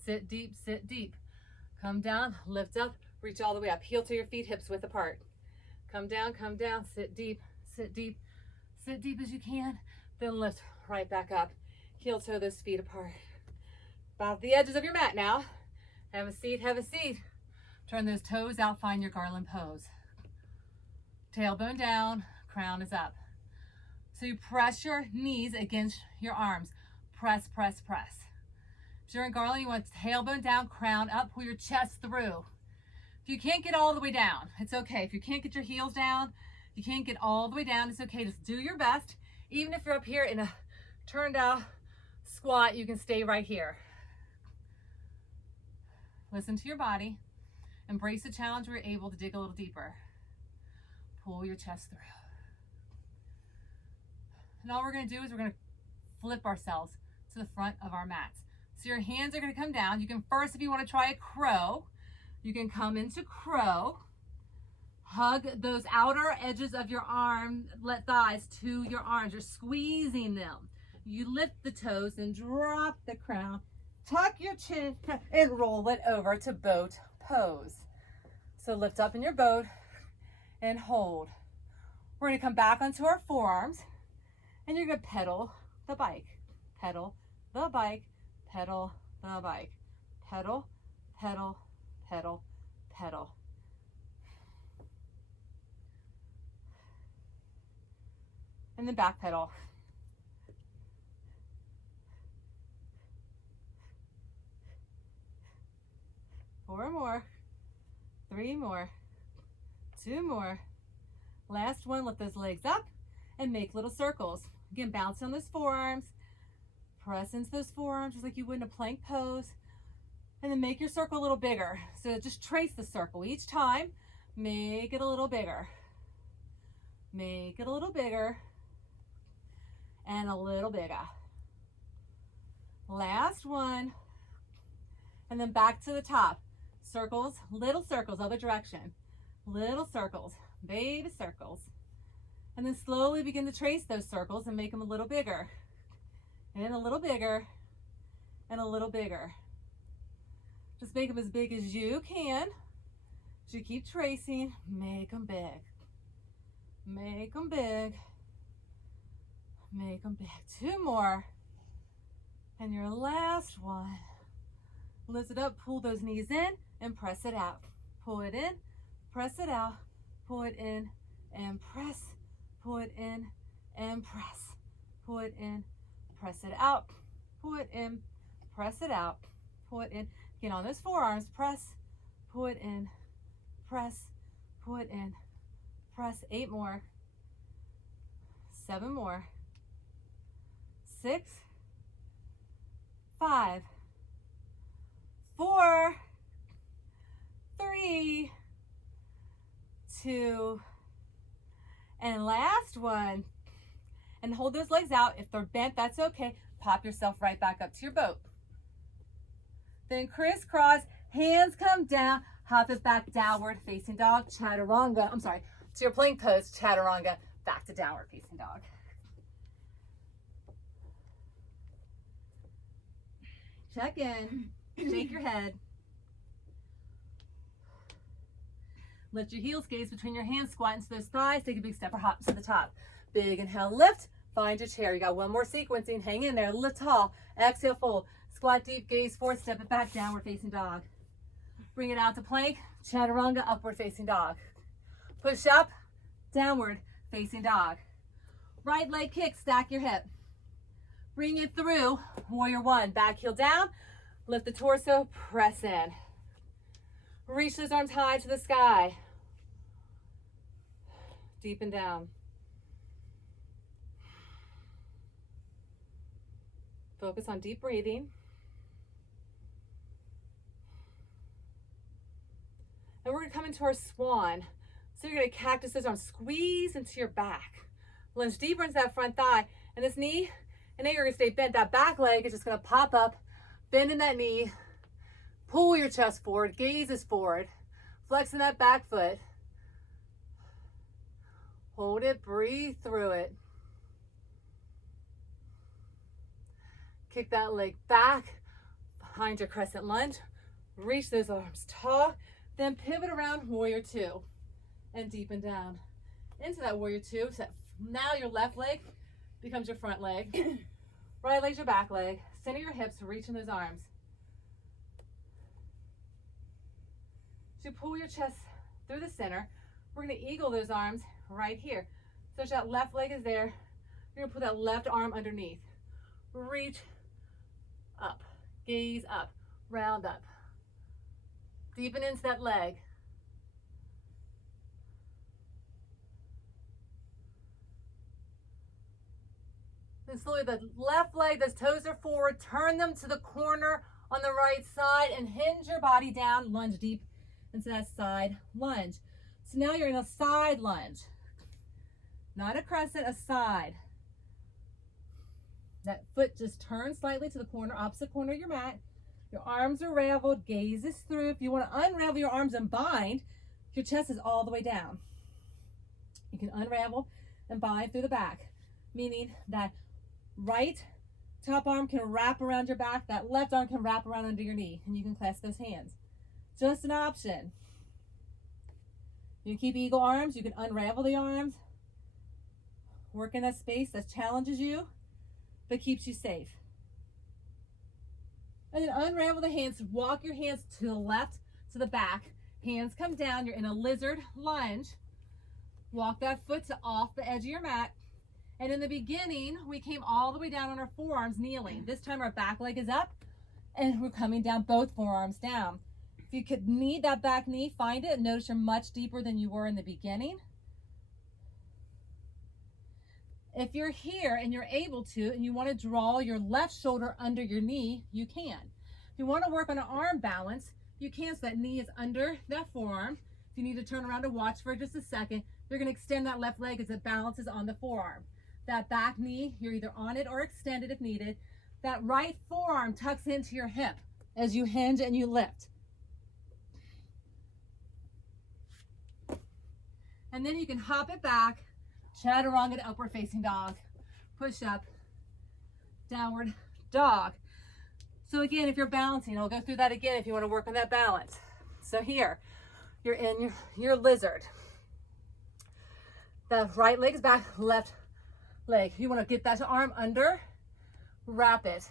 Sit deep, sit deep. Come down, lift up, reach all the way up. Heel to your feet, hips width apart. Come down, sit deep, sit deep. Sit deep as you can. Then lift right back up. Heel toe those feet apart. About the edges of your mat now. Have a seat, have a seat. Turn those toes out, find your garland pose. Tailbone down, crown is up. So you press your knees against your arms. Press, press, press. If you're in garland, you want tailbone down, crown up, pull your chest through. If you can't get all the way down, it's okay. If you can't get your heels down, you can't get all the way down, it's okay. Just do your best. Even if you're up here in a turned out squat, you can stay right here. Listen to your body. Embrace the challenge where you're able to dig a little deeper. Pull your chest through. And all we're going to do is we're going to flip ourselves to the front of our mats. So your hands are going to come down. You can first, if you want to try a crow, you can come into crow. Hug those outer edges of your arm, thighs to your arms. You're squeezing them. You lift the toes and drop the crown. Tuck your chin and roll it over to boat pose. So lift up in your boat and hold. We're going to come back onto our forearms and you're going to pedal the bike. Pedal the bike. Pedal the bike. Pedal, pedal, pedal, pedal. And then back pedal. Four more. Three more. Two more. Last one, lift those legs up and make little circles. Again, bounce on those forearms. Press into those forearms just like you would in a plank pose. And then make your circle a little bigger. So just trace the circle each time. Make it a little bigger. Make it a little bigger. And a little bigger. Last one. And then back to the top. Circles, little circles, other direction. Little circles, baby circles. And then slowly begin to trace those circles and make them a little bigger. And a little bigger. And a little bigger. Just make them as big as you can. As you keep tracing, make them big. Make them big. Make them big. Two more. And your last one. Lift it up, pull those knees in and press it out. Pull it in, press it out, pull it in and press, pull it in, and press. Pull it in, press it out. Pull it in, press it out. Pull it in. Again, on those forearms, press, pull it in, press, pull it in, press. 8 more. 7 more. 6, 5, 4, 3, 2, and last one. And hold those legs out. If they're bent, that's okay. Pop yourself right back up to your boat. Then crisscross, hands come down, hop it back, downward facing dog, chaturanga. I'm sorry, to your plank pose, chaturanga, back to downward facing dog. Check in, shake your head. Lift your heels, gaze between your hands, squat into those thighs, take a big step or hop to the top. Big inhale, lift, find your chair. You got one more sequencing, hang in there, lift tall, exhale, fold. Squat deep, gaze forward, step it back, downward facing dog. Bring it out to plank, chaturanga, upward facing dog. Push up, downward facing dog. Right leg kick, stack your hip. Bring it through, warrior one. Back heel down, lift the torso, press in. Reach those arms high to the sky. Deepen down. Focus on deep breathing. And we're gonna come into our swan. So you're gonna cactus those arms, squeeze into your back. Lunge deeper into that front thigh. And this knee, and then you're gonna stay bent. That back leg is just gonna pop up, bend in that knee, pull your chest forward, gaze is forward, flexing that back foot. Hold it, breathe through it. Kick that leg back behind your crescent lunge. Reach those arms tall. Then pivot around warrior two and deepen down into that warrior two. So now your left leg becomes your front leg. Right leg's your back leg. Center your hips, reach in those arms. So you pull your chest through the center. We're gonna eagle those arms right here. So that left leg is there. You're gonna put that left arm underneath. Reach up, gaze up, round up. Deepen into that leg. Then slowly the left leg, those toes are forward, turn them to the corner on the right side and hinge your body down, lunge deep into that side lunge. So now you're in a side lunge. Not a crescent, a side. That foot just turns slightly to the corner, opposite corner of your mat. Your arms are raveled, gaze is through. If you want to unravel your arms and bind, your chest is all the way down. You can unravel and bind through the back, meaning that right top arm can wrap around your back, that left arm can wrap around under your knee, and you can clasp those hands. Just an option. You can keep eagle arms, you can unravel the arms, work in that space that challenges you, but keeps you safe. And then unravel the hands, walk your hands to the left, to the back. Hands come down, you're in a lizard lunge. Walk that foot to off the edge of your mat. And in the beginning, we came all the way down on our forearms, kneeling. This time our back leg is up, and we're coming down, both forearms down. If you could need that back knee, find it. Notice you're much deeper than you were in the beginning. If you're here and you're able to, and you want to draw your left shoulder under your knee, you can. If you want to work on an arm balance, you can, so that knee is under that forearm. If you need to turn around to watch for just a second, you're going to extend that left leg as it balances on the forearm. That back knee, you're either on it or extended if needed. That right forearm tucks into your hip as you hinge and you lift. And then you can hop it back, chaturanga to upward facing dog, push up, downward dog. So again, if you're balancing, I'll go through that again if you want to work on that balance. So here, you're in your lizard. The right leg's back, left leg. You want to get that arm under, wrap it.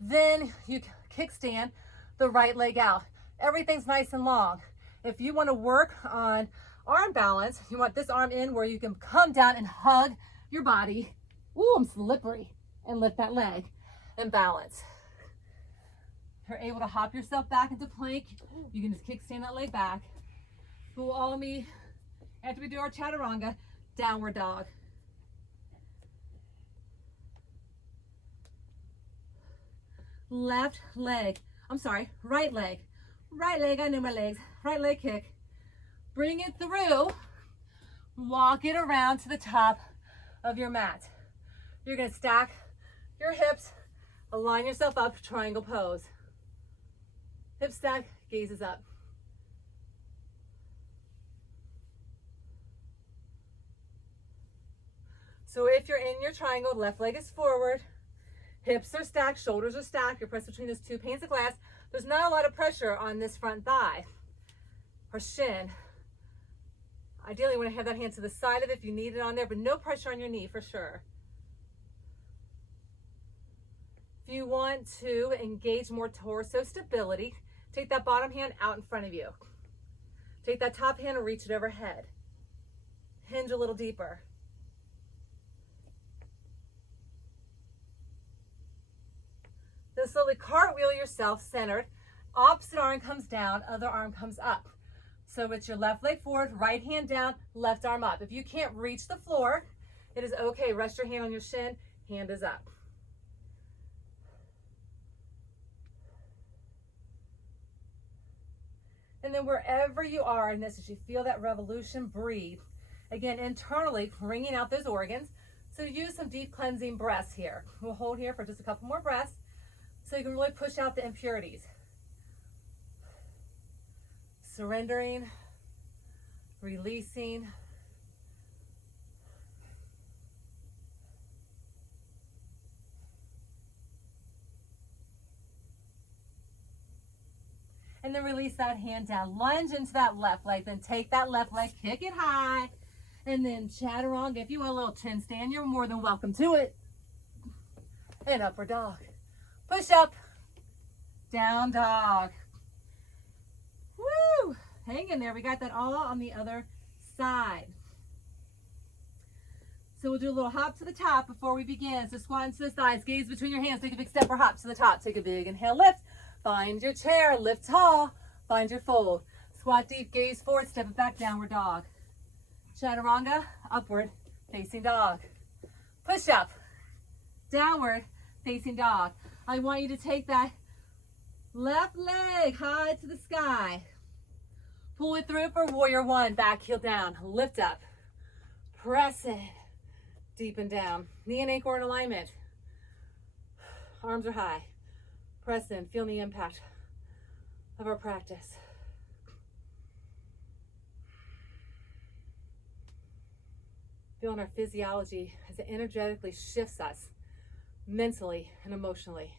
Then you kickstand the right leg out. Everything's nice and long. If you want to work on Arm balance, you want this arm in where you can come down and hug your body. Ooh, I'm slippery. And lift that leg and balance. If you're able to hop yourself back into plank, you can just kickstand that leg back. We'll all meet after we do our chaturanga, downward dog. Left leg, right leg. Right leg, I know my legs. Right leg kick. Bring it through. Walk it around to the top of your mat. You're gonna stack your hips, align yourself up, triangle pose. Hip stack, gazes up. So if you're in your triangle, left leg is forward, hips are stacked, shoulders are stacked, you're pressed between those two panes of glass. There's not a lot of pressure on this front thigh or shin. Ideally, you want to have that hand to the side of it if you need it on there, but no pressure on your knee for sure. If you want to engage more torso stability, take that bottom hand out in front of you. Take that top hand and reach it overhead. Hinge a little deeper. Then slowly cartwheel yourself centered. Opposite arm comes down, other arm comes up. So it's your left leg forward, right hand down, left arm up. If you can't reach the floor, it is okay. Rest your hand on your shin, hand is up. And then wherever you are in this, as you feel that revolution, breathe. Again, internally, wringing out those organs. So use some deep cleansing breaths here. We'll hold here for just a couple more breaths so you can really push out the impurities. Surrendering, releasing. And then release that hand down. Lunge into that left leg. Then take that left leg, kick it high. And then chaturanga. If you want a little chin stand, you're more than welcome to it. And upward dog. Push up. Down dog. Woo! Hang in there. We got that all on the other side. So we'll do a little hop to the top before we begin. So squat into the thighs. Gaze between your hands. Take a big step or hop to the top. Take a big inhale, lift. Find your chair, lift tall, find your fold. Squat deep, gaze forward, step it back, downward dog. Chaturanga, upward, facing dog. Push up, downward, facing dog. I want you to take that left leg high to the sky. Pull it through for warrior one, back heel down, lift up, press it, deepen down. Knee and ankle are in alignment. Arms are high. Press in, feel the impact of our practice. Feeling our physiology as it energetically shifts us mentally and emotionally,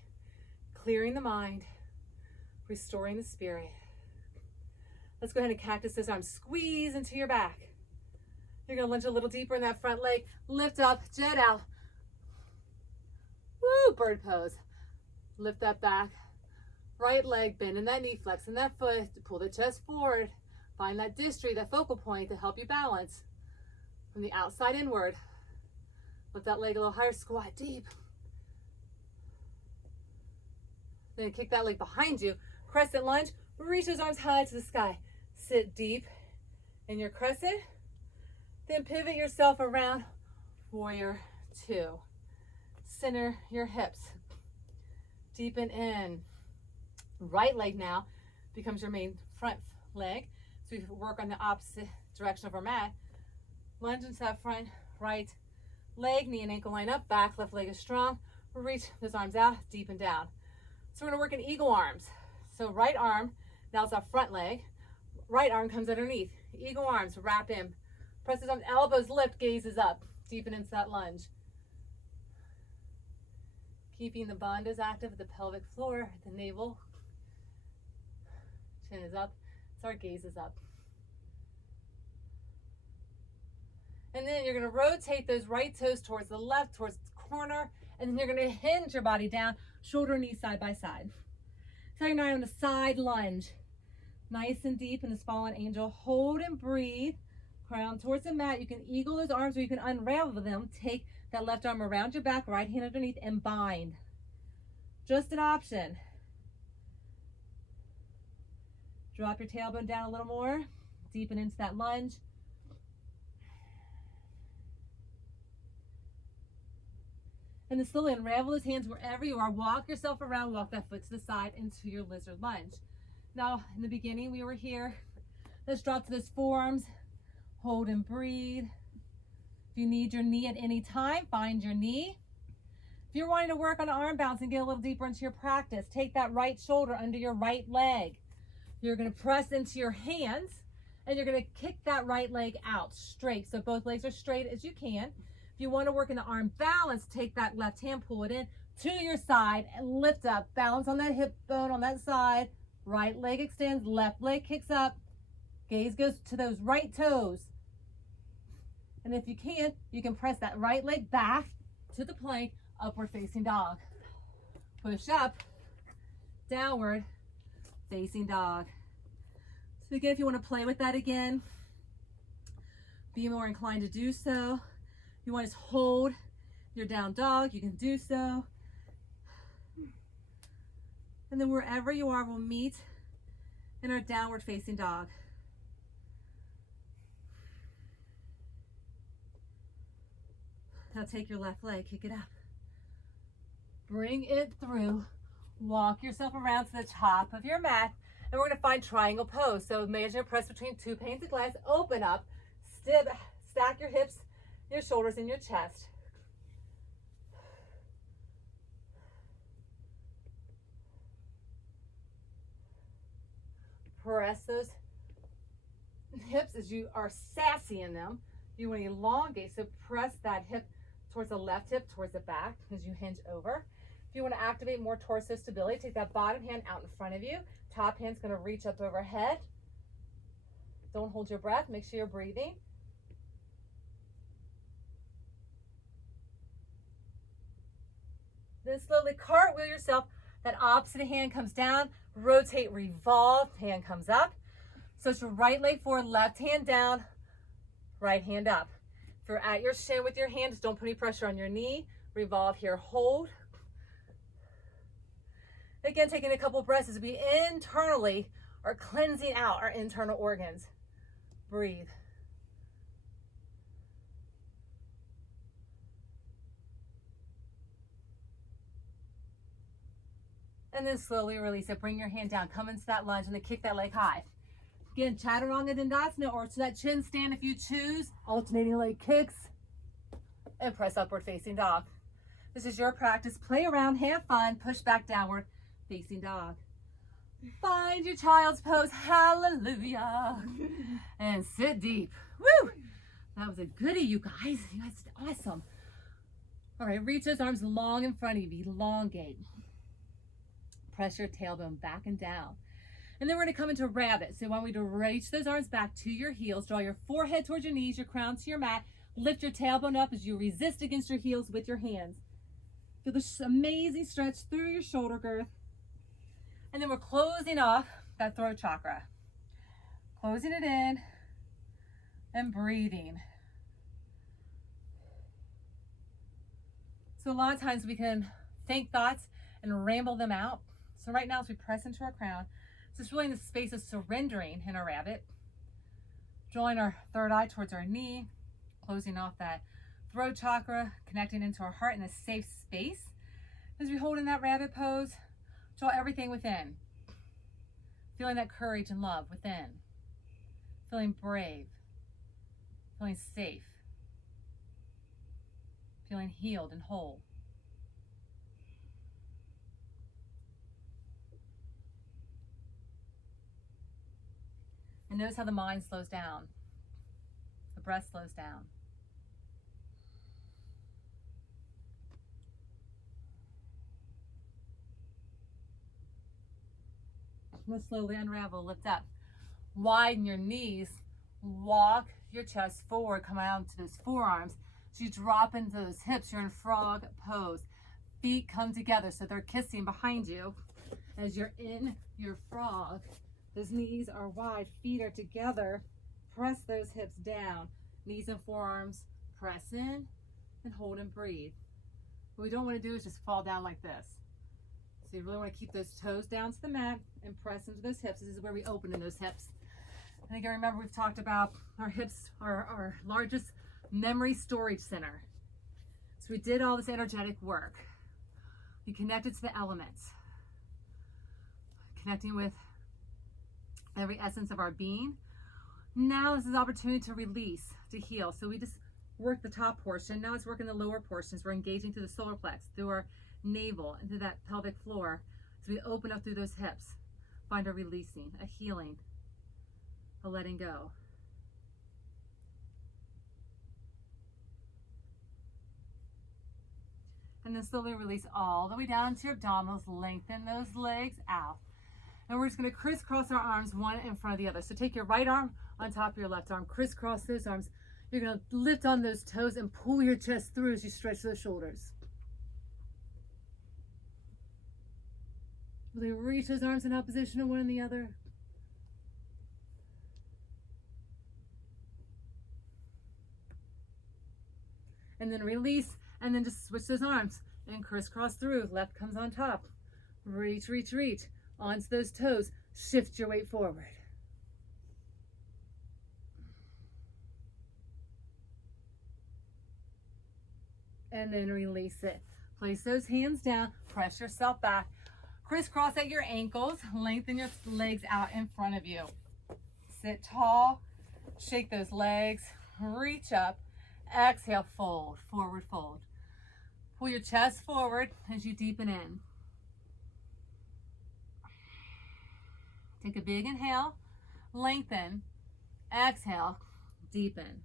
clearing the mind, restoring the spirit. Let's go ahead and cactus those arms. Squeeze into your back. You're gonna lunge a little deeper in that front leg. Lift up, jet out. Woo, bird pose. Lift that back, right leg, bend in that knee, flex in that foot, pull the chest forward. Find that distri, that focal point to help you balance from the outside inward. Lift that leg a little higher, squat deep. Then kick that leg behind you, crescent lunge, reach those arms high to the sky. Sit deep in your crescent, then pivot yourself around, warrior two. Center your hips. Deepen in. Right leg now becomes your main front leg. So we work on the opposite direction of our mat. Lunge into that front right leg, knee and ankle line up, back, left leg is strong. Reach those arms out, deepen down. So we're gonna work in eagle arms. So right arm, now it's our front leg. Right arm comes underneath. Eagle arms, wrap in. Presses on elbows, lift, gazes up. Deepen into that lunge. Keeping the bandhas active at the pelvic floor, the navel. Chin is up, so our gaze is up. And then you're gonna rotate those right toes towards the left, towards the corner, and then you're gonna hinge your body down, shoulder and knee side by side. So you're on a side lunge. Nice and deep in this fallen angel. Hold and breathe Crown towards the mat. You can eagle those arms or you can unravel them. Take that left arm around your back, right hand underneath, and bind. Just an option. Drop your tailbone down a little more. Deepen into that lunge. And then slowly unravel those hands wherever you are. Walk yourself around, walk that foot to the side into your lizard lunge. Now, in the beginning, we were here. Let's drop to those forearms. Hold and breathe. If you need your knee at any time, find your knee. If you're wanting to work on arm balance and get a little deeper into your practice, take that right shoulder under your right leg. You're going to press into your hands and you're going to kick that right leg out straight. So both legs are straight as you can. If you want to work in the arm balance, take that left hand, pull it in to your side and lift up. Balance on that hip bone on that side. Right leg extends, left leg kicks up. Gaze goes to those right toes. And if you can press that right leg back to the plank, upward facing dog. Push up, downward facing dog. So again, if you want to play with that again, be more inclined to do so. You want to hold your down dog, you can do so. And then wherever you are, we'll meet in our downward facing dog. Now take your left leg, kick it up. Bring it through. Walk yourself around to the top of your mat. And we're going to find triangle pose. So imagine a press between two panes of glass. Open up. Stack your hips, your shoulders, and your chest. Press those hips as you are sassy in them. You want to elongate, so press that hip towards the left hip, towards the back as you hinge over. If you want to activate more torso stability, take that bottom hand out in front of you. Top hand's going to reach up overhead. Don't hold your breath. Make sure you're breathing. Then slowly cartwheel yourself. That opposite hand comes down. Rotate, revolve. Hand comes up. So it's your right leg forward, left hand down, right hand up. If you're at your shin with your hands, don't put any pressure on your knee. Revolve here, hold. Again, taking a couple breaths as we internally are cleansing out our internal organs. Breathe. And then slowly release it. Bring your hand down. Come into that lunge and then kick that leg high. Again, Chaturanga Dandasana or to that chin stand if you choose. Alternating leg kicks. And press upward facing dog. This is your practice. Play around, have fun, push back downward facing dog. Find your child's pose. Hallelujah. And sit deep. Woo! That was a goodie, you guys. You guys did awesome. All right, reach those arms long in front of you. Elongate. Press your tailbone back and down. And then we're going to come into rabbit. So I want you to reach those arms back to your heels. Draw your forehead towards your knees, your crown to your mat. Lift your tailbone up as you resist against your heels with your hands. Feel this amazing stretch through your shoulder girth. And then we're closing off that throat chakra. Closing it in and breathing. So a lot of times we can think thoughts and ramble them out. So right now as we press into our crown, so it's really in the space of surrendering in our rabbit. Drawing our third eye towards our knee, closing off that throat chakra, connecting into our heart in a safe space. As we hold in that rabbit pose, draw everything within. Feeling that courage and love within. Feeling brave. Feeling safe. Feeling healed and whole. And notice how the mind slows down. The breath slows down. Let's slowly unravel, lift up. Widen your knees, walk your chest forward, come out to those forearms. So you drop into those hips, you're in frog pose. Feet come together so they're kissing behind you. As you're in your frog, those knees are wide, feet are together, press those hips down. Knees and forearms, press in and hold and breathe. What we don't want to do is just fall down like this. So you really want to keep those toes down to the mat and press into those hips. This is where we open in those hips. I think I remember we've talked about our hips are our largest memory storage center. So we did all this energetic work. We connected to the elements, connecting with every essence of our being. Now this is an opportunity to release, to heal. So we just work the top portion. Now it's working the lower portions. We're engaging through the solar plex, through our navel, into that pelvic floor. So we open up through those hips, find a releasing, a healing, a letting go. And then slowly release all the way down into your abdominals. Lengthen those legs out. And we're just going to crisscross our arms, one in front of the other. So take your right arm on top of your left arm. Crisscross those arms. You're going to lift on those toes and pull your chest through as you stretch those shoulders. Really reach those arms in opposition to one and the other. And then release, and then just switch those arms and crisscross through. Left comes on top. Reach, reach, reach. Onto those toes. Shift your weight forward. And then release it. Place those hands down. Press yourself back. Crisscross at your ankles. Lengthen your legs out in front of you. Sit tall. Shake those legs. Reach up. Exhale, fold. Forward fold. Pull your chest forward as you deepen in. Take a big inhale. Lengthen. Exhale. Deepen.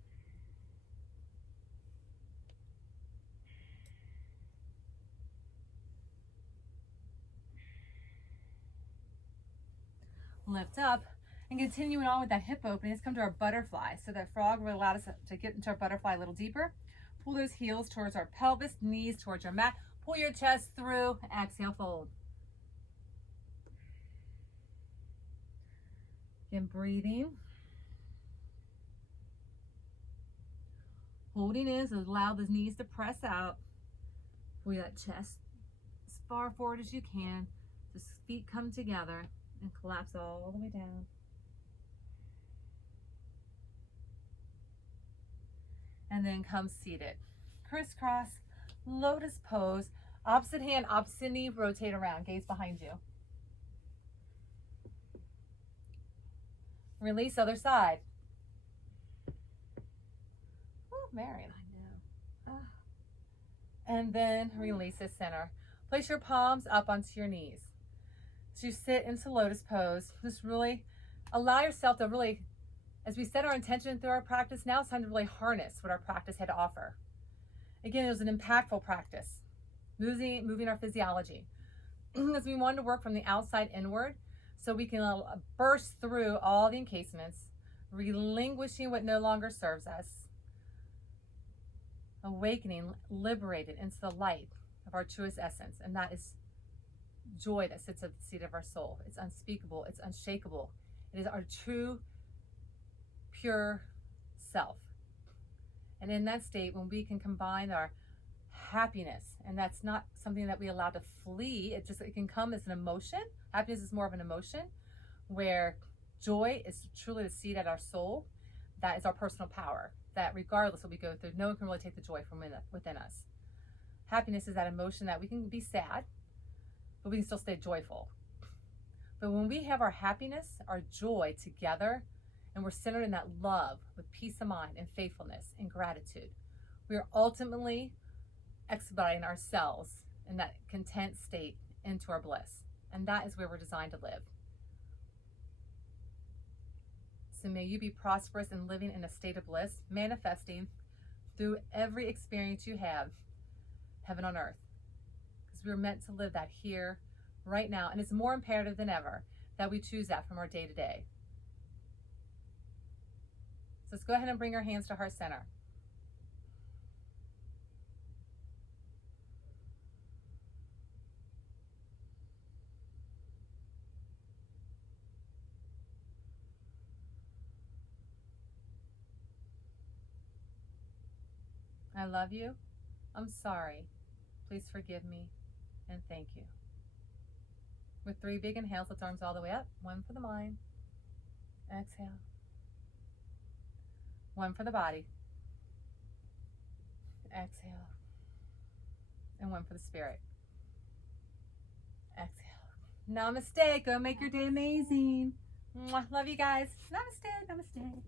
Lift up and continuing on with that hip opening. Let's come to our butterfly. So that frog will allow us to get into our butterfly a little deeper. Pull those heels towards our pelvis, knees towards your mat. Pull your chest through. Exhale, fold. Again, breathing. Holding in, so allow the knees to press out. Pull that chest as far forward as you can. The feet come together and collapse all the way down. And then come seated. Crisscross, lotus pose. Opposite hand, opposite knee, rotate around. Gaze behind you. Release other side. Oh, Marion, I know. And then release the center. Place your palms up onto your knees. So you sit into lotus pose. Just really allow yourself to really, as we set our intention through our practice, now it's time to really harness what our practice had to offer. Again, it was an impactful practice, moving our physiology. As we wanted to work from the outside inward, so we can burst through all the encasements, relinquishing what no longer serves us, awakening, liberated into the light of our truest essence, and that is joy that sits at the seat of our soul. It's unspeakable, it's unshakable. It is our true, pure self. And in that state, when we can combine our happiness, and that's not something that we allow to flee, it can come as an emotion. Happiness is more of an emotion, where joy is truly the seat at our soul. That is our personal power, that regardless of what we go through, no one can really take the joy from within us. Happiness is that emotion that we can be sad, but we can still stay joyful. But when we have our happiness, our joy together, and we're centered in that love with peace of mind and faithfulness and gratitude, we are ultimately expediting ourselves in that content state into our bliss. And that is where we're designed to live. So may you be prosperous and living in a state of bliss, manifesting through every experience you have, heaven on earth. Because we're meant to live that here, right now. And it's more imperative than ever that we choose that from our day to day. So let's go ahead and bring our hands to heart center. I love you. I'm sorry. Please forgive me and thank you. With 3 big inhales, lift arms all the way up. 1 for the mind. Exhale. 1 for the body. Exhale. And 1 for the spirit. Exhale. Namaste. Go make your day amazing. Mwah. Love you guys. Namaste. Namaste.